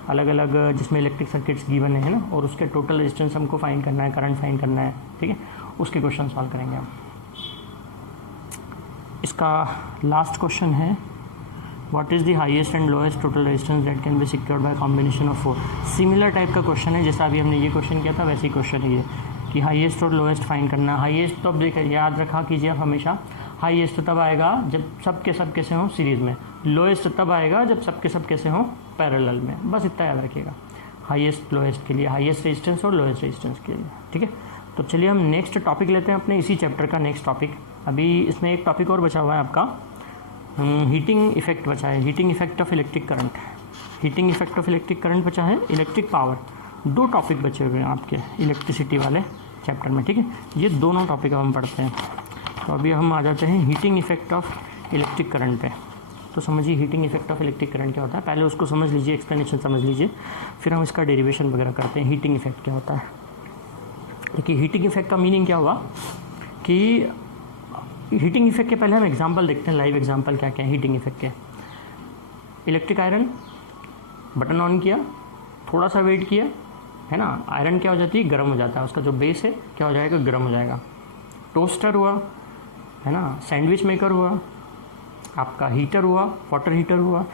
अलग अलग, जिसमें इलेक्ट्रिक सर्किट्स गिवन है ना, और उसके टोटल रेजिस्टेंस हमको फाइंड करना है, करंट फाइंड करना है, ठीक है, उसके क्वेश्चन सॉल्व करेंगे हम। इसका लास्ट क्वेश्चन है, what is the highest and lowest total resistance that can be secured by combination of 4। Similar type का क्वेश्चन है, जैसा अभी हमने ये क्वेश्चन किया था वैसे ही क्वेश्चन है ये, कि हाईएस्ट और लोएस्ट फाइंड करना। हाईएस्ट तो अब देखिए याद रखा कीजिए हमेशा, हाईएस्ट तब आएगा जब सब के सब कैसे हों सीरीज़ में, लोएस्ट तब आएगा जब सब के सब कैसे हों पैरेलल में, बस इतना याद रखिएगा। हाईएस्ट लोएस्ट के लिए, हाईएस्ट रेजिस्टेंस और लोएस्ट रेजिस्टेंस के लिए, ठीक है। तो चलिए हम नेक्स्ट टॉपिक लेते हैं अपने इसी चैप्टर का नेक्स्ट टॉपिक। अभी इसमें एक टॉपिक और बचा हुआ है आपका, हीटिंग इफेक्ट बचा है, heating effect of electric current. Heating effect of electric current बचा है, इलेक्ट्रिक पावर। 2 टॉपिक बचे हुए हैं आपके इलेक्ट्रिसिटी वाले चैप्टर में, ठीक है। ये दोनों टॉपिक हम पढ़ते हैं। तो अभी हम आ जाते हैं heating effect of electric current पे। तो समझिए heating effect of electric current क्या होता है, पहले उसको समझ लीजिए, एक्सप्लेनेशन समझ लीजिए, फिर हम इसका डेरिवेशन वगैरह करते हैं। हीटिंग इफेक्ट क्या होता है, देखिए हीटिंग इफेक्ट का मीनिंग क्या हुआ कि हीटिंग इफेक्ट के पहले हम एग्जांपल देखते हैं, लाइव एग्जांपल क्या क्या है हीटिंग इफेक्ट के। इलेक्ट्रिक आयरन, बटन ऑन किया, थोड़ा सा वेट किया, है ना, आयरन क्या हो जाती है, गर्म हो जाता है, उसका जो बेस है क्या हो जाएगा, गर्म हो जाएगा। टोस्टर हुआ, है ना, सैंडविच मेकर हुआ, आपका हीटर हुआ, वाटर हीटर हुआ।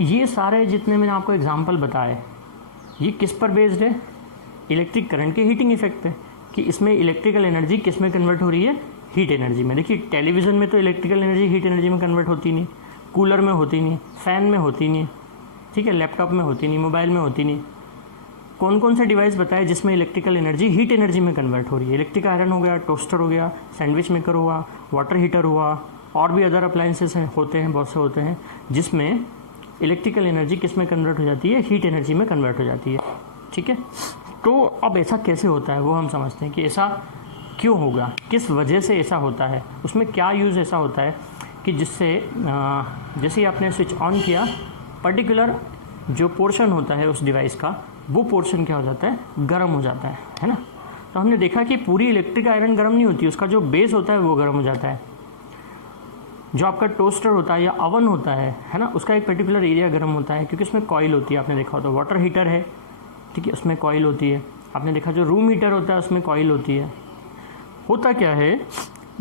ये सारे जितने मैंने आपको एग्जांपल बताए, ये किस पर बेस्ड है, इलेक्ट्रिक करंट के हीटिंग इफेक्ट पे, कि इसमें इलेक्ट्रिकल एनर्जी किस में कन्वर्ट हो रही है, हीट एनर्जी में। देखिए टेलीविज़न में तो इलेक्ट्रिकल एनर्जी हीट एनर्जी में कन्वर्ट होती नहीं, कूलर में होती नहीं, फ़ैन में होती नहीं, ठीक है, लैपटॉप में होती नहीं, मोबाइल में होती नहीं। कौन कौन से डिवाइस बताए जिसमें इलेक्ट्रिकल एनर्जी हीट एनर्जी में कन्वर्ट हो रही है, इलेक्ट्रिक आयरन हो गया, टोस्टर हो गया, सैंडविच मेकर हुआ, वाटर हीटर हुआ, और भी अदर अप्लायंसेस होते हैं, बहुत से होते हैं जिसमें इलेक्ट्रिकल एनर्जी किस में कन्वर्ट हो जाती है, हीट एनर्जी में कन्वर्ट हो जाती है, ठीक है। तो अब ऐसा कैसे होता है वो हम समझते हैं कि ऐसा क्यों होगा, किस वजह से ऐसा होता है, उसमें क्या यूज़ ऐसा होता है कि जिससे जैसे ही आपने स्विच ऑन किया, पर्टिकुलर जो पोर्शन होता है उस डिवाइस का, वो पोर्शन क्या हो जाता है, गर्म हो जाता है ना। तो हमने देखा कि पूरी इलेक्ट्रिक आयरन गर्म नहीं होती, उसका जो बेस होता है वो गर्म हो जाता है। जो आपका टोस्टर होता है या अवन होता है ना, उसका एक पर्टिकुलर एरिया गर्म होता है क्योंकि उसमें कॉइल होती है, आपने देखा होता है। वाटर हीटर है, ठीक है, उसमें कॉइल होती है। आपने देखा जो रूम हीटर होता है उसमें कॉइल होती है। होता क्या है,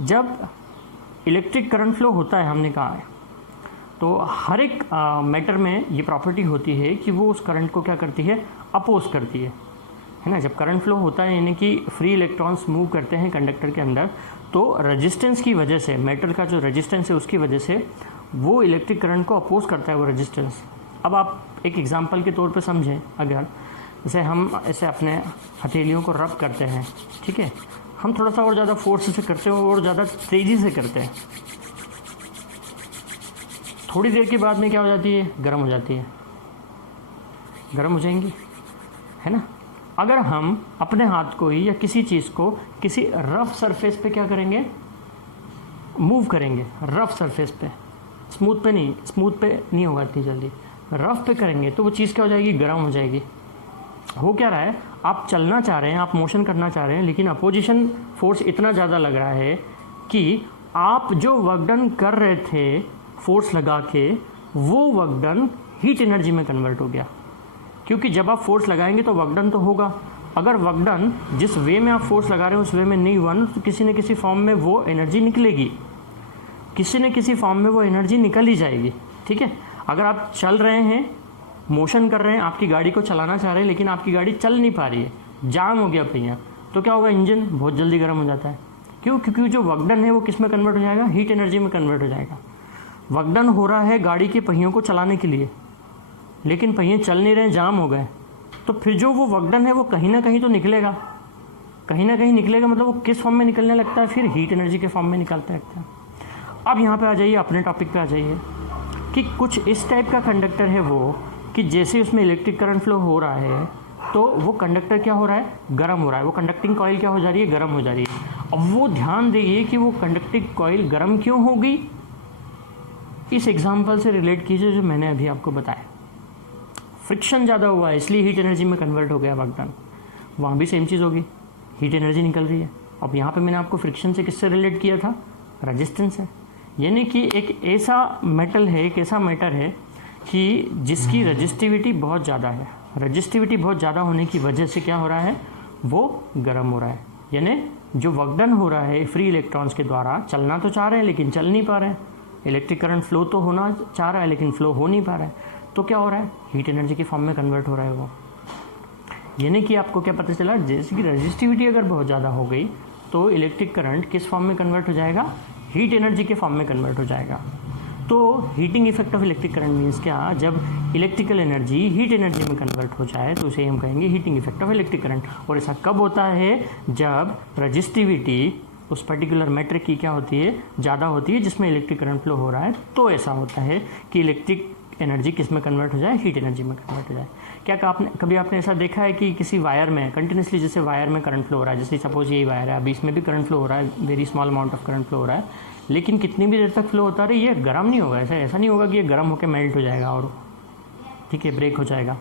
जब इलेक्ट्रिक करंट फ्लो होता है, हमने कहा है, तो हर एक मैटर में ये प्रॉपर्टी होती है कि वो उस करंट को क्या करती है, अपोज करती है ना। जब करंट फ्लो होता है यानी कि फ्री इलेक्ट्रॉन्स मूव करते हैं कंडक्टर के अंदर, तो रेजिस्टेंस की वजह से, मैटर का जो रेजिस्टेंस है उसकी वजह से वो इलेक्ट्रिक करंट को अपोज करता है, वो रेजिस्टेंस। अब आप एक एग्जांपल के तौर पे समझें, अगर जैसे हम ऐसे अपने हथेलियों को रब करते हैं, ठीक है, हम थोड़ा सा और ज़्यादा फोर्स से करते हैं और ज़्यादा तेज़ी से करते हैं, थोड़ी देर के बाद में क्या हो जाती है, गर्म हो जाती है, गर्म हो जाएंगी, है ना। अगर हम अपने हाथ को ही या किसी चीज़ को किसी रफ सरफेस पे क्या करेंगे, मूव करेंगे, रफ सरफेस पे, स्मूथ पे नहीं होगा इतनी जल्दी, रफ पे करेंगे तो वो चीज़ क्या हो जाएगी, गर्म हो जाएगी। हो क्या रहा है, आप चलना चाह रहे हैं, आप मोशन करना चाह रहे हैं, लेकिन अपोजिशन फोर्स इतना ज़्यादा लग रहा है कि आप जो वर्क डन कर रहे थे फोर्स लगा के, वो वर्क डन हीट एनर्जी में कन्वर्ट हो गया। क्योंकि जब आप फोर्स लगाएंगे तो वर्क डन तो होगा, अगर वर्क डन जिस वे में आप फोर्स लगा रहे हैं उस वे में नहीं हुआ तो किसी न किसी फॉर्म में वो एनर्जी निकलेगी, किसी न किसी फॉर्म में वो एनर्जी निकल ही जाएगी, ठीक है। अगर आप चल रहे हैं, मोशन कर रहे हैं, आपकी गाड़ी को चलाना चाह रहे हैं, लेकिन आपकी गाड़ी चल नहीं पा रही है, जाम हो गया पहिया, तो क्या होगा, इंजन बहुत जल्दी गर्म हो जाता है। क्यों? क्योंकि जो वर्क डन है वो किस में कन्वर्ट हो जाएगा, हीट एनर्जी में कन्वर्ट हो जाएगा। वर्क डन हो रहा है गाड़ी के पहियों को चलाने के लिए, लेकिन पहिए चल नहीं रहे, जाम हो गए, तो फिर जो वो वर्क डन है वो कहीं ना कहीं तो निकलेगा, कहीं ना कहीं निकलेगा, मतलब वो किस फॉर्म में निकलने लगता है, फिर हीट एनर्जी के फॉर्म में निकलता है। अब यहाँ पे आ जाइए, अपने टॉपिक पे आ जाइए कि कुछ इस टाइप का कंडक्टर है वो कि जैसे उसमें इलेक्ट्रिक करंट फ्लो हो रहा है तो वो कंडक्टर क्या हो रहा है, गर्म हो रहा है, वो कंडक्टिंग कॉइल क्या हो जा रही है, गर्म हो जा रही है। अब वो ध्यान देइए कि वो कंडक्टिंग कॉइल गर्म क्यों होगी, इस एग्जाम्पल से रिलेट कीजिए जो मैंने अभी आपको बताया। फ्रिक्शन ज़्यादा हुआ है इसलिए हीट एनर्जी में कन्वर्ट हो गया वर्क डन, वहाँ भी सेम चीज़ होगी, हीट एनर्जी निकल रही है। अब यहाँ पे मैंने आपको फ्रिक्शन से किससे रिलेट किया था, रेजिस्टेंस है, यानी कि एक ऐसा मेटल है, एक ऐसा मैटर है कि जिसकी रजिस्टिविटी बहुत ज़्यादा है, रजिस्टिविटी बहुत ज़्यादा होने की वजह से क्या हो रहा है, वो गर्म हो रहा है। यानी जो वर्क डन हो रहा है फ्री इलेक्ट्रॉन्स के द्वारा, चलना तो चाह रहे हैं लेकिन चल नहीं पा रहे हैं, इलेक्ट्रिक करंट फ्लो तो होना चाह रहा है लेकिन फ्लो हो नहीं पा रहा है, तो क्या हो रहा है, हीट एनर्जी के फॉर्म में कन्वर्ट हो रहा है वो। यानी कि आपको क्या पता चला, जैसे कि रजिस्टिविटी अगर बहुत ज़्यादा हो गई तो इलेक्ट्रिक करंट किस फॉर्म में कन्वर्ट हो जाएगा, हीट एनर्जी के फॉर्म में कन्वर्ट हो जाएगा। तो heating effect of electric current means क्या, जब इलेक्ट्रिकल एनर्जी हीट एनर्जी में कन्वर्ट हो जाए तो उसे हम कहेंगे heating effect of electric current. और ऐसा कब होता है, जब रजिस्टिविटी उस पर्टिकुलर मैट्रिक की क्या होती है, ज़्यादा होती है जिसमें इलेक्ट्रिक करंट फ्लो हो रहा है, तो ऐसा होता है कि इलेक्ट्रिक एनर्जी किस में कन्वर्ट हो जाए, हीट एनर्जी में कन्वर्ट हो जाए। क्या कभी आपने ऐसा देखा है कि किसी वायर में कंटिन्यूसली, जैसे वायर में करंट फ्लो हो रहा है, जैसे सपोज यही वायर है, अभी इसमें भी करंट फ्लो हो रहा है, very small amount of current flow हो रहा है, लेकिन कितनी भी देर तक फ्लो होता रहे ये गर्म नहीं होगा, ऐसा नहीं होगा कि ये गर्म होकर मेल्ट हो जाएगा और ठीक है ब्रेक हो जाएगा,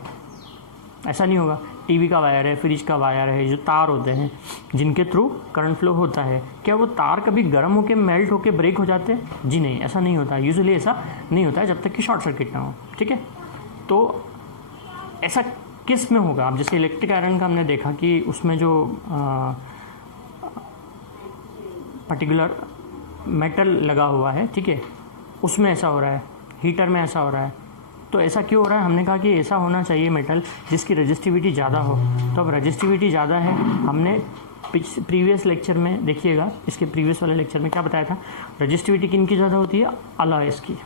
ऐसा नहीं होगा। टीवी का वायर है, फ्रिज का वायर है, जो तार होते हैं जिनके थ्रू करंट फ्लो होता है, क्या वो तार कभी गर्म होकर मेल्ट होकर ब्रेक हो जाते हैं? जी नहीं, ऐसा नहीं होता, यूजुअली ऐसा नहीं होता है जब तक कि शॉर्ट सर्किट ना हो, ठीक है। तो ऐसा किस में होगा, अब जैसे इलेक्ट्रिक आयरन का हमने देखा कि उसमें जो पर्टिकुलर मेटल लगा हुआ है, ठीक है, उसमें ऐसा हो रहा है, हीटर में ऐसा हो रहा है, तो ऐसा क्यों हो रहा है, हमने कहा कि ऐसा होना चाहिए मेटल जिसकी रजिस्टिविटी ज़्यादा हो। तो अब रजिस्टिविटी ज़्यादा है, हमने प्रीवियस लेक्चर में देखिएगा, इसके प्रीवियस वाले लेक्चर में क्या बताया था, रजिस्टिविटी किन की ज़्यादा होती है, अलॉयस की।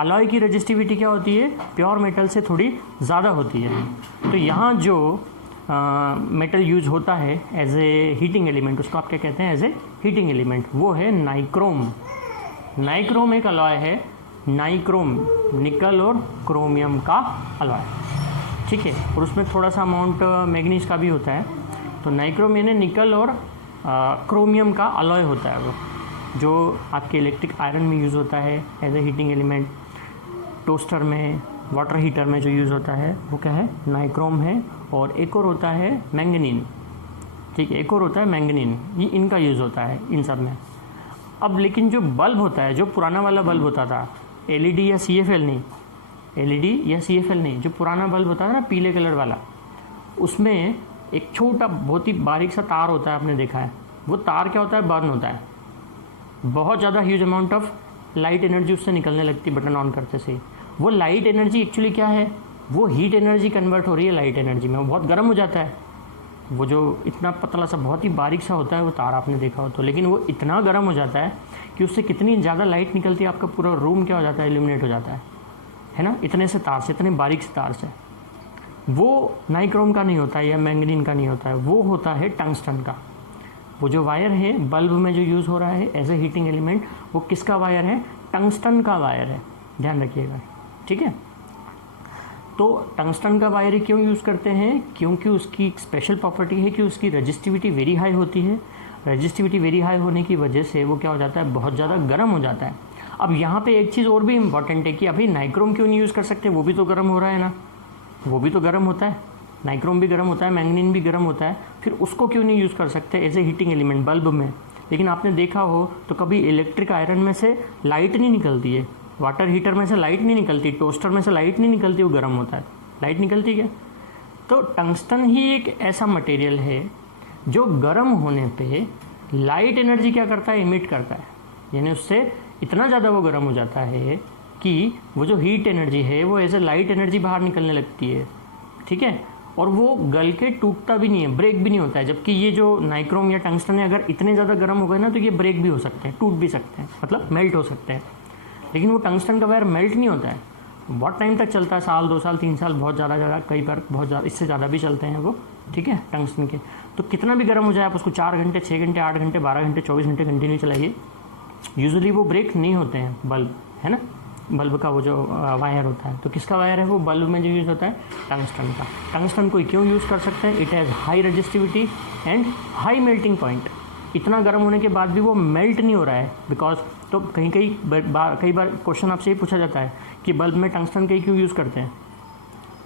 अलॉय की रजिस्टिविटी क्या होती है, प्योर मेटल से थोड़ी ज़्यादा होती है। तो यहाँ जो मेटल यूज होता है एज ए हीटिंग एलिमेंट, उसको आप क्या कहते हैं, एज ए हीटिंग एलिमेंट, वो है नाइक्रोम। नाइक्रोम एक अलॉय है, नाइक्रोम निकल और क्रोमियम का अलॉय, ठीक है, और उसमें थोड़ा सा अमाउंट मैग्नीज का भी होता है। तो नाइक्रोम यानी निकल और क्रोमियम का अलॉय होता है वो, जो आपके इलेक्ट्रिक आयरन में यूज़ होता है as a heating element. Toaster में, वाटर हीटर में जो यूज़ होता है वो क्या है, नाइक्रोम है। और एक और होता है मैंगनीन, ठीक है, एक और होता है मैंगनीन, ये इनका यूज़ होता है इन सब में। अब लेकिन जो बल्ब होता है, जो पुराना वाला बल्ब होता था, एलईडी या सीएफएल नहीं, एलईडी या सीएफएल नहीं, जो पुराना बल्ब होता है ना पीले कलर वाला, उसमें एक छोटा बहुत ही बारीक सा तार होता है, आपने देखा है, वो तार क्या होता है, बर्न होता है, बहुत ज़्यादा huge amount of light energy उससे निकलने लगती है बटन ऑन करते से। वो लाइट एनर्जी एक्चुअली क्या है, वो हीट एनर्जी कन्वर्ट हो रही है लाइट एनर्जी में, वो बहुत गर्म हो जाता है। वो जो इतना पतला सा बहुत ही बारीक सा होता है वो तार, आपने देखा हो तो, लेकिन वो इतना गर्म हो जाता है कि उससे कितनी ज़्यादा लाइट निकलती है, आपका पूरा रूम क्या हो जाता है, इल्यूमिनेट हो जाता है ना, इतने से तार से, इतने बारीक से तार से। वो नाइक्रोम का नहीं होता है या मैंगनीन का नहीं होता है, वो होता है टंगस्टन का। वो जो वायर है बल्ब में जो यूज़ हो रहा है एज ए हीटिंग एलिमेंट, वो किसका वायर है? टंगस्टन का वायर है, ध्यान रखिएगा, ठीक है। तो टंगस्टन का वायर क्यों यूज़ करते हैं? क्योंकि उसकी एक स्पेशल प्रॉपर्टी है कि उसकी रेजिस्टिविटी वेरी हाई होती है। रेजिस्टिविटी वेरी हाई होने की वजह से वो क्या हो जाता है? बहुत ज़्यादा गर्म हो जाता है। अब यहाँ पे एक चीज़ और भी इम्पॉर्टेंट है कि अभी नाइक्रोम क्यों नहीं यूज़ कर सकते? वो भी तो गर्म हो रहा है ना, वो भी तो गर्म होता है, नाइक्रोम भी गर्म होता है, मैंगनीन भी गर्म होता है, फिर उसको क्यों नहीं यूज़ कर सकते as a heating element bulb में? लेकिन आपने देखा हो तो कभी इलेक्ट्रिक आयरन में से लाइट नहीं निकलती है, वाटर हीटर में से लाइट नहीं निकलती, टोस्टर में से लाइट नहीं निकलती, वो गर्म होता है, लाइट निकलती क्या? तो टंगस्टन ही एक ऐसा मटेरियल है जो गर्म होने पे लाइट एनर्जी क्या करता है? इमिट करता है, यानी उससे इतना ज़्यादा वो गर्म हो जाता है कि वो जो हीट एनर्जी है वो एज ए लाइट एनर्जी बाहर निकलने लगती है, ठीक है। और वो गल के टूटता भी नहीं है, ब्रेक भी नहीं होता है। जबकि ये जो नाइक्रोम या टंगस्टन है अगर इतने ज़्यादा गर्म हो गए ना तो ये ब्रेक भी हो सकते हैं, टूट भी सकते हैं, मतलब मेल्ट हो सकते हैं। लेकिन वो टंगस्टन का वायर मेल्ट नहीं होता है, बहुत टाइम तक चलता है, साल 2 साल 3 साल, बहुत ज़्यादा, कई बार बहुत ज़्यादा, इससे ज़्यादा भी चलते हैं वो, ठीक है, टंगस्टन के। तो कितना भी गर्म हो जाए आप उसको 4 घंटे 6 घंटे 8 घंटे 12 घंटे 24 घंटे कंटिन्यू चलाइए, यूजुअली वो ब्रेक नहीं होते हैं बल्ब, है ना। बल्ब का वो जो वायर होता है, तो किसका वायर है वो? बल्ब में जो यूज़ होता है टंगस्टन का। टंगस्टन को क्यों यूज़ कर सकते हैं? It has high resistivity and high melting point. इतना गर्म होने के बाद भी वो मेल्ट नहीं हो रहा है, बिकॉज तो कई बार क्वेश्चन आपसे ये पूछा जाता है कि बल्ब में टंगस्टन का क्यों यूज़ करते हैं,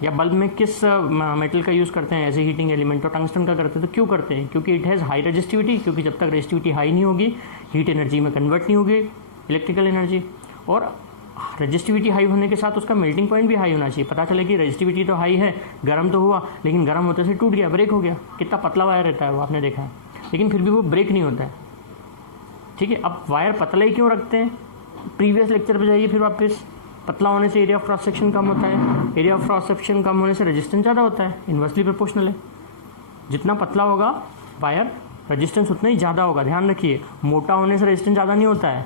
या बल्ब में किस मेटल का यूज़ करते हैं एज ए हीटिंग एलिमेंट? तो टंगस्टन का करते हैं। तो क्यों करते हैं? क्योंकि इट हैज़ हाई रेजिस्टिविटी, क्योंकि जब तक रेजिस्टिविटी हाई नहीं होगी हीट एनर्जी में कन्वर्ट नहीं होगी इलेक्ट्रिकल एनर्जी, और रेजिस्टिविटी हाई होने के साथ उसका मेल्टिंग पॉइंट भी हाई होना चाहिए। पता चले कि रेजिस्टिविटी तो हाई है, गर्म तो हुआ, लेकिन गर्म होते से टूट गया, ब्रेक हो गया। कितना पतला वायर रहता है वो आपने देखा है, लेकिन फिर भी वो ब्रेक नहीं होता है, ठीक है। अब वायर पतला ही क्यों रखते हैं? प्रीवियस लेक्चर पे जाइए फिर वापस। पतला होने से एरिया ऑफ क्रॉस सेक्शन कम होता है, एरिया ऑफ क्रॉस सेक्शन कम होने से रेजिस्टेंस ज़्यादा होता है, इन्वर्सली प्रोपोर्शनल है। जितना पतला होगा वायर रेजिस्टेंस उतना ही ज़्यादा होगा, ध्यान रखिए। मोटा होने से रेजिस्टेंस ज़्यादा नहीं होता है।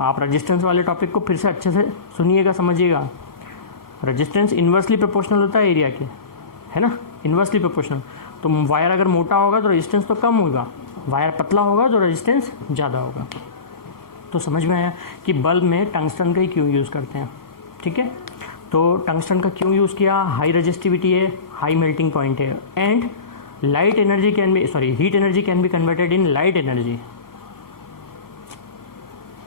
आप रेजिस्टेंस वाले टॉपिक को फिर से अच्छे से सुनिएगा, समझिएगा। रेजिस्टेंस इन्वर्सली प्रोपोर्शनल होता है एरिया के, है ना, इन्वर्सली प्रोपोर्शनल। तो वायर अगर मोटा होगा तो रेजिस्टेंस तो कम होगा, वायर पतला होगा तो रेजिस्टेंस ज़्यादा होगा। तो समझ में आया कि बल्ब में टंगस्टन का ही क्यों यूज़ करते हैं, ठीक है। तो टंगस्टन का क्यों यूज़ किया? हाई रेजिस्टिविटी है, हाई मेल्टिंग पॉइंट है, and light energy can be heat energy can be converted in light energy,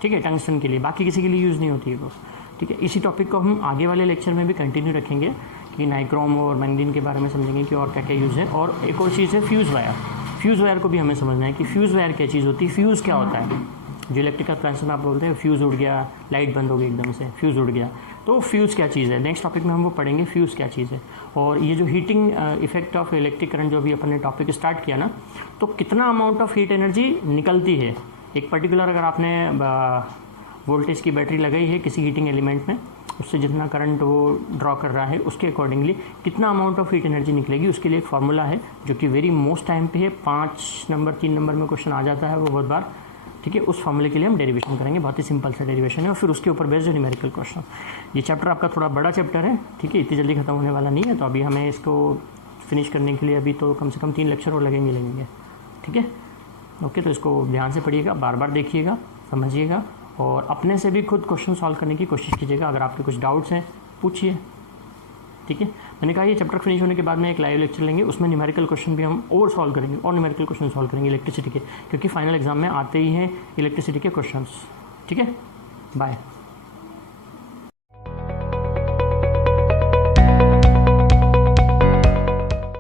ठीक है, टंगस्टन के लिए। बाकी किसी के लिए यूज़ नहीं होती है वो, ठीक है। इसी टॉपिक को हम आगे वाले लेक्चर में भी कंटिन्यू रखेंगे कि नाइक्रोम और मैंगनीन के बारे में समझेंगे कि और क्या क्या यूज़ है। और एक और चीज़ है फ्यूज़ वायर। फ्यूज़ वायर को भी हमें समझना है कि फ्यूज़ वायर क्या चीज़ होती है, फ्यूज़ क्या होता है। जो इलेक्ट्रिकल अप्लायंस में आप बोलते हैं फ्यूज़ उड़ गया, लाइट बंद हो गई एकदम से, फ्यूज़ उड़ गया, तो फ्यूज़ क्या चीज़ है। नेक्स्ट टॉपिक में हम वो पढ़ेंगे फ्यूज़ क्या चीज़ है। और ये जो heating effect of electric current जो भी अपन ने टॉपिक स्टार्ट किया ना, तो कितना अमाउंट ऑफ हीट एनर्जी निकलती है एक पर्टिकुलर, अगर आपने वोल्टेज की बैटरी लगाई है किसी हीटिंग एलिमेंट में, उससे जितना करंट वो ड्रॉ कर रहा है उसके अकॉर्डिंगली कितना अमाउंट ऑफ हीट एनर्जी निकलेगी, उसके लिए एक फार्मूला है जो कि वेरी मोस्ट टाइम पे है। 5 नंबर 3 नंबर में क्वेश्चन आ जाता है वो बहुत बार, ठीक है। उस फार्मूले के लिए हम डेरिवेशन करेंगे, बहुत ही सिंपल सा डेरिवेशन है, और फिर उसके ऊपर बेस्ड न्यूमेरिकल क्वेश्चन। ये चैप्टर आपका थोड़ा बड़ा चैप्टर है, ठीक है, इतनी जल्दी खत्म होने वाला नहीं है। तो अभी हमें इसको फिनिश करने के लिए अभी तो कम से कम 3 लेक्चर और लगेंगे, ठीक है, ओके। तो इसको ध्यान से पढ़िएगा, बार बार देखिएगा, समझिएगा, और अपने से भी खुद क्वेश्चन सॉल्व करने की कोशिश कीजिएगा। अगर आपके कुछ डाउट्स हैं पूछिए, ठीक है। मैंने कहा ये चैप्टर फिनिश होने के बाद में एक लाइव लेक्चर लेंगे, उसमें न्यूमेरिकल क्वेश्चन भी हम और सॉल्व करेंगे, और न्यूमेरिकल क्वेश्चन सॉल्व करेंगे इलेक्ट्रिसिटी के, क्योंकि फाइनल एग्जाम में आते ही हैं इलेक्ट्रिसिटी के क्वेश्चंस, ठीक है। बाय।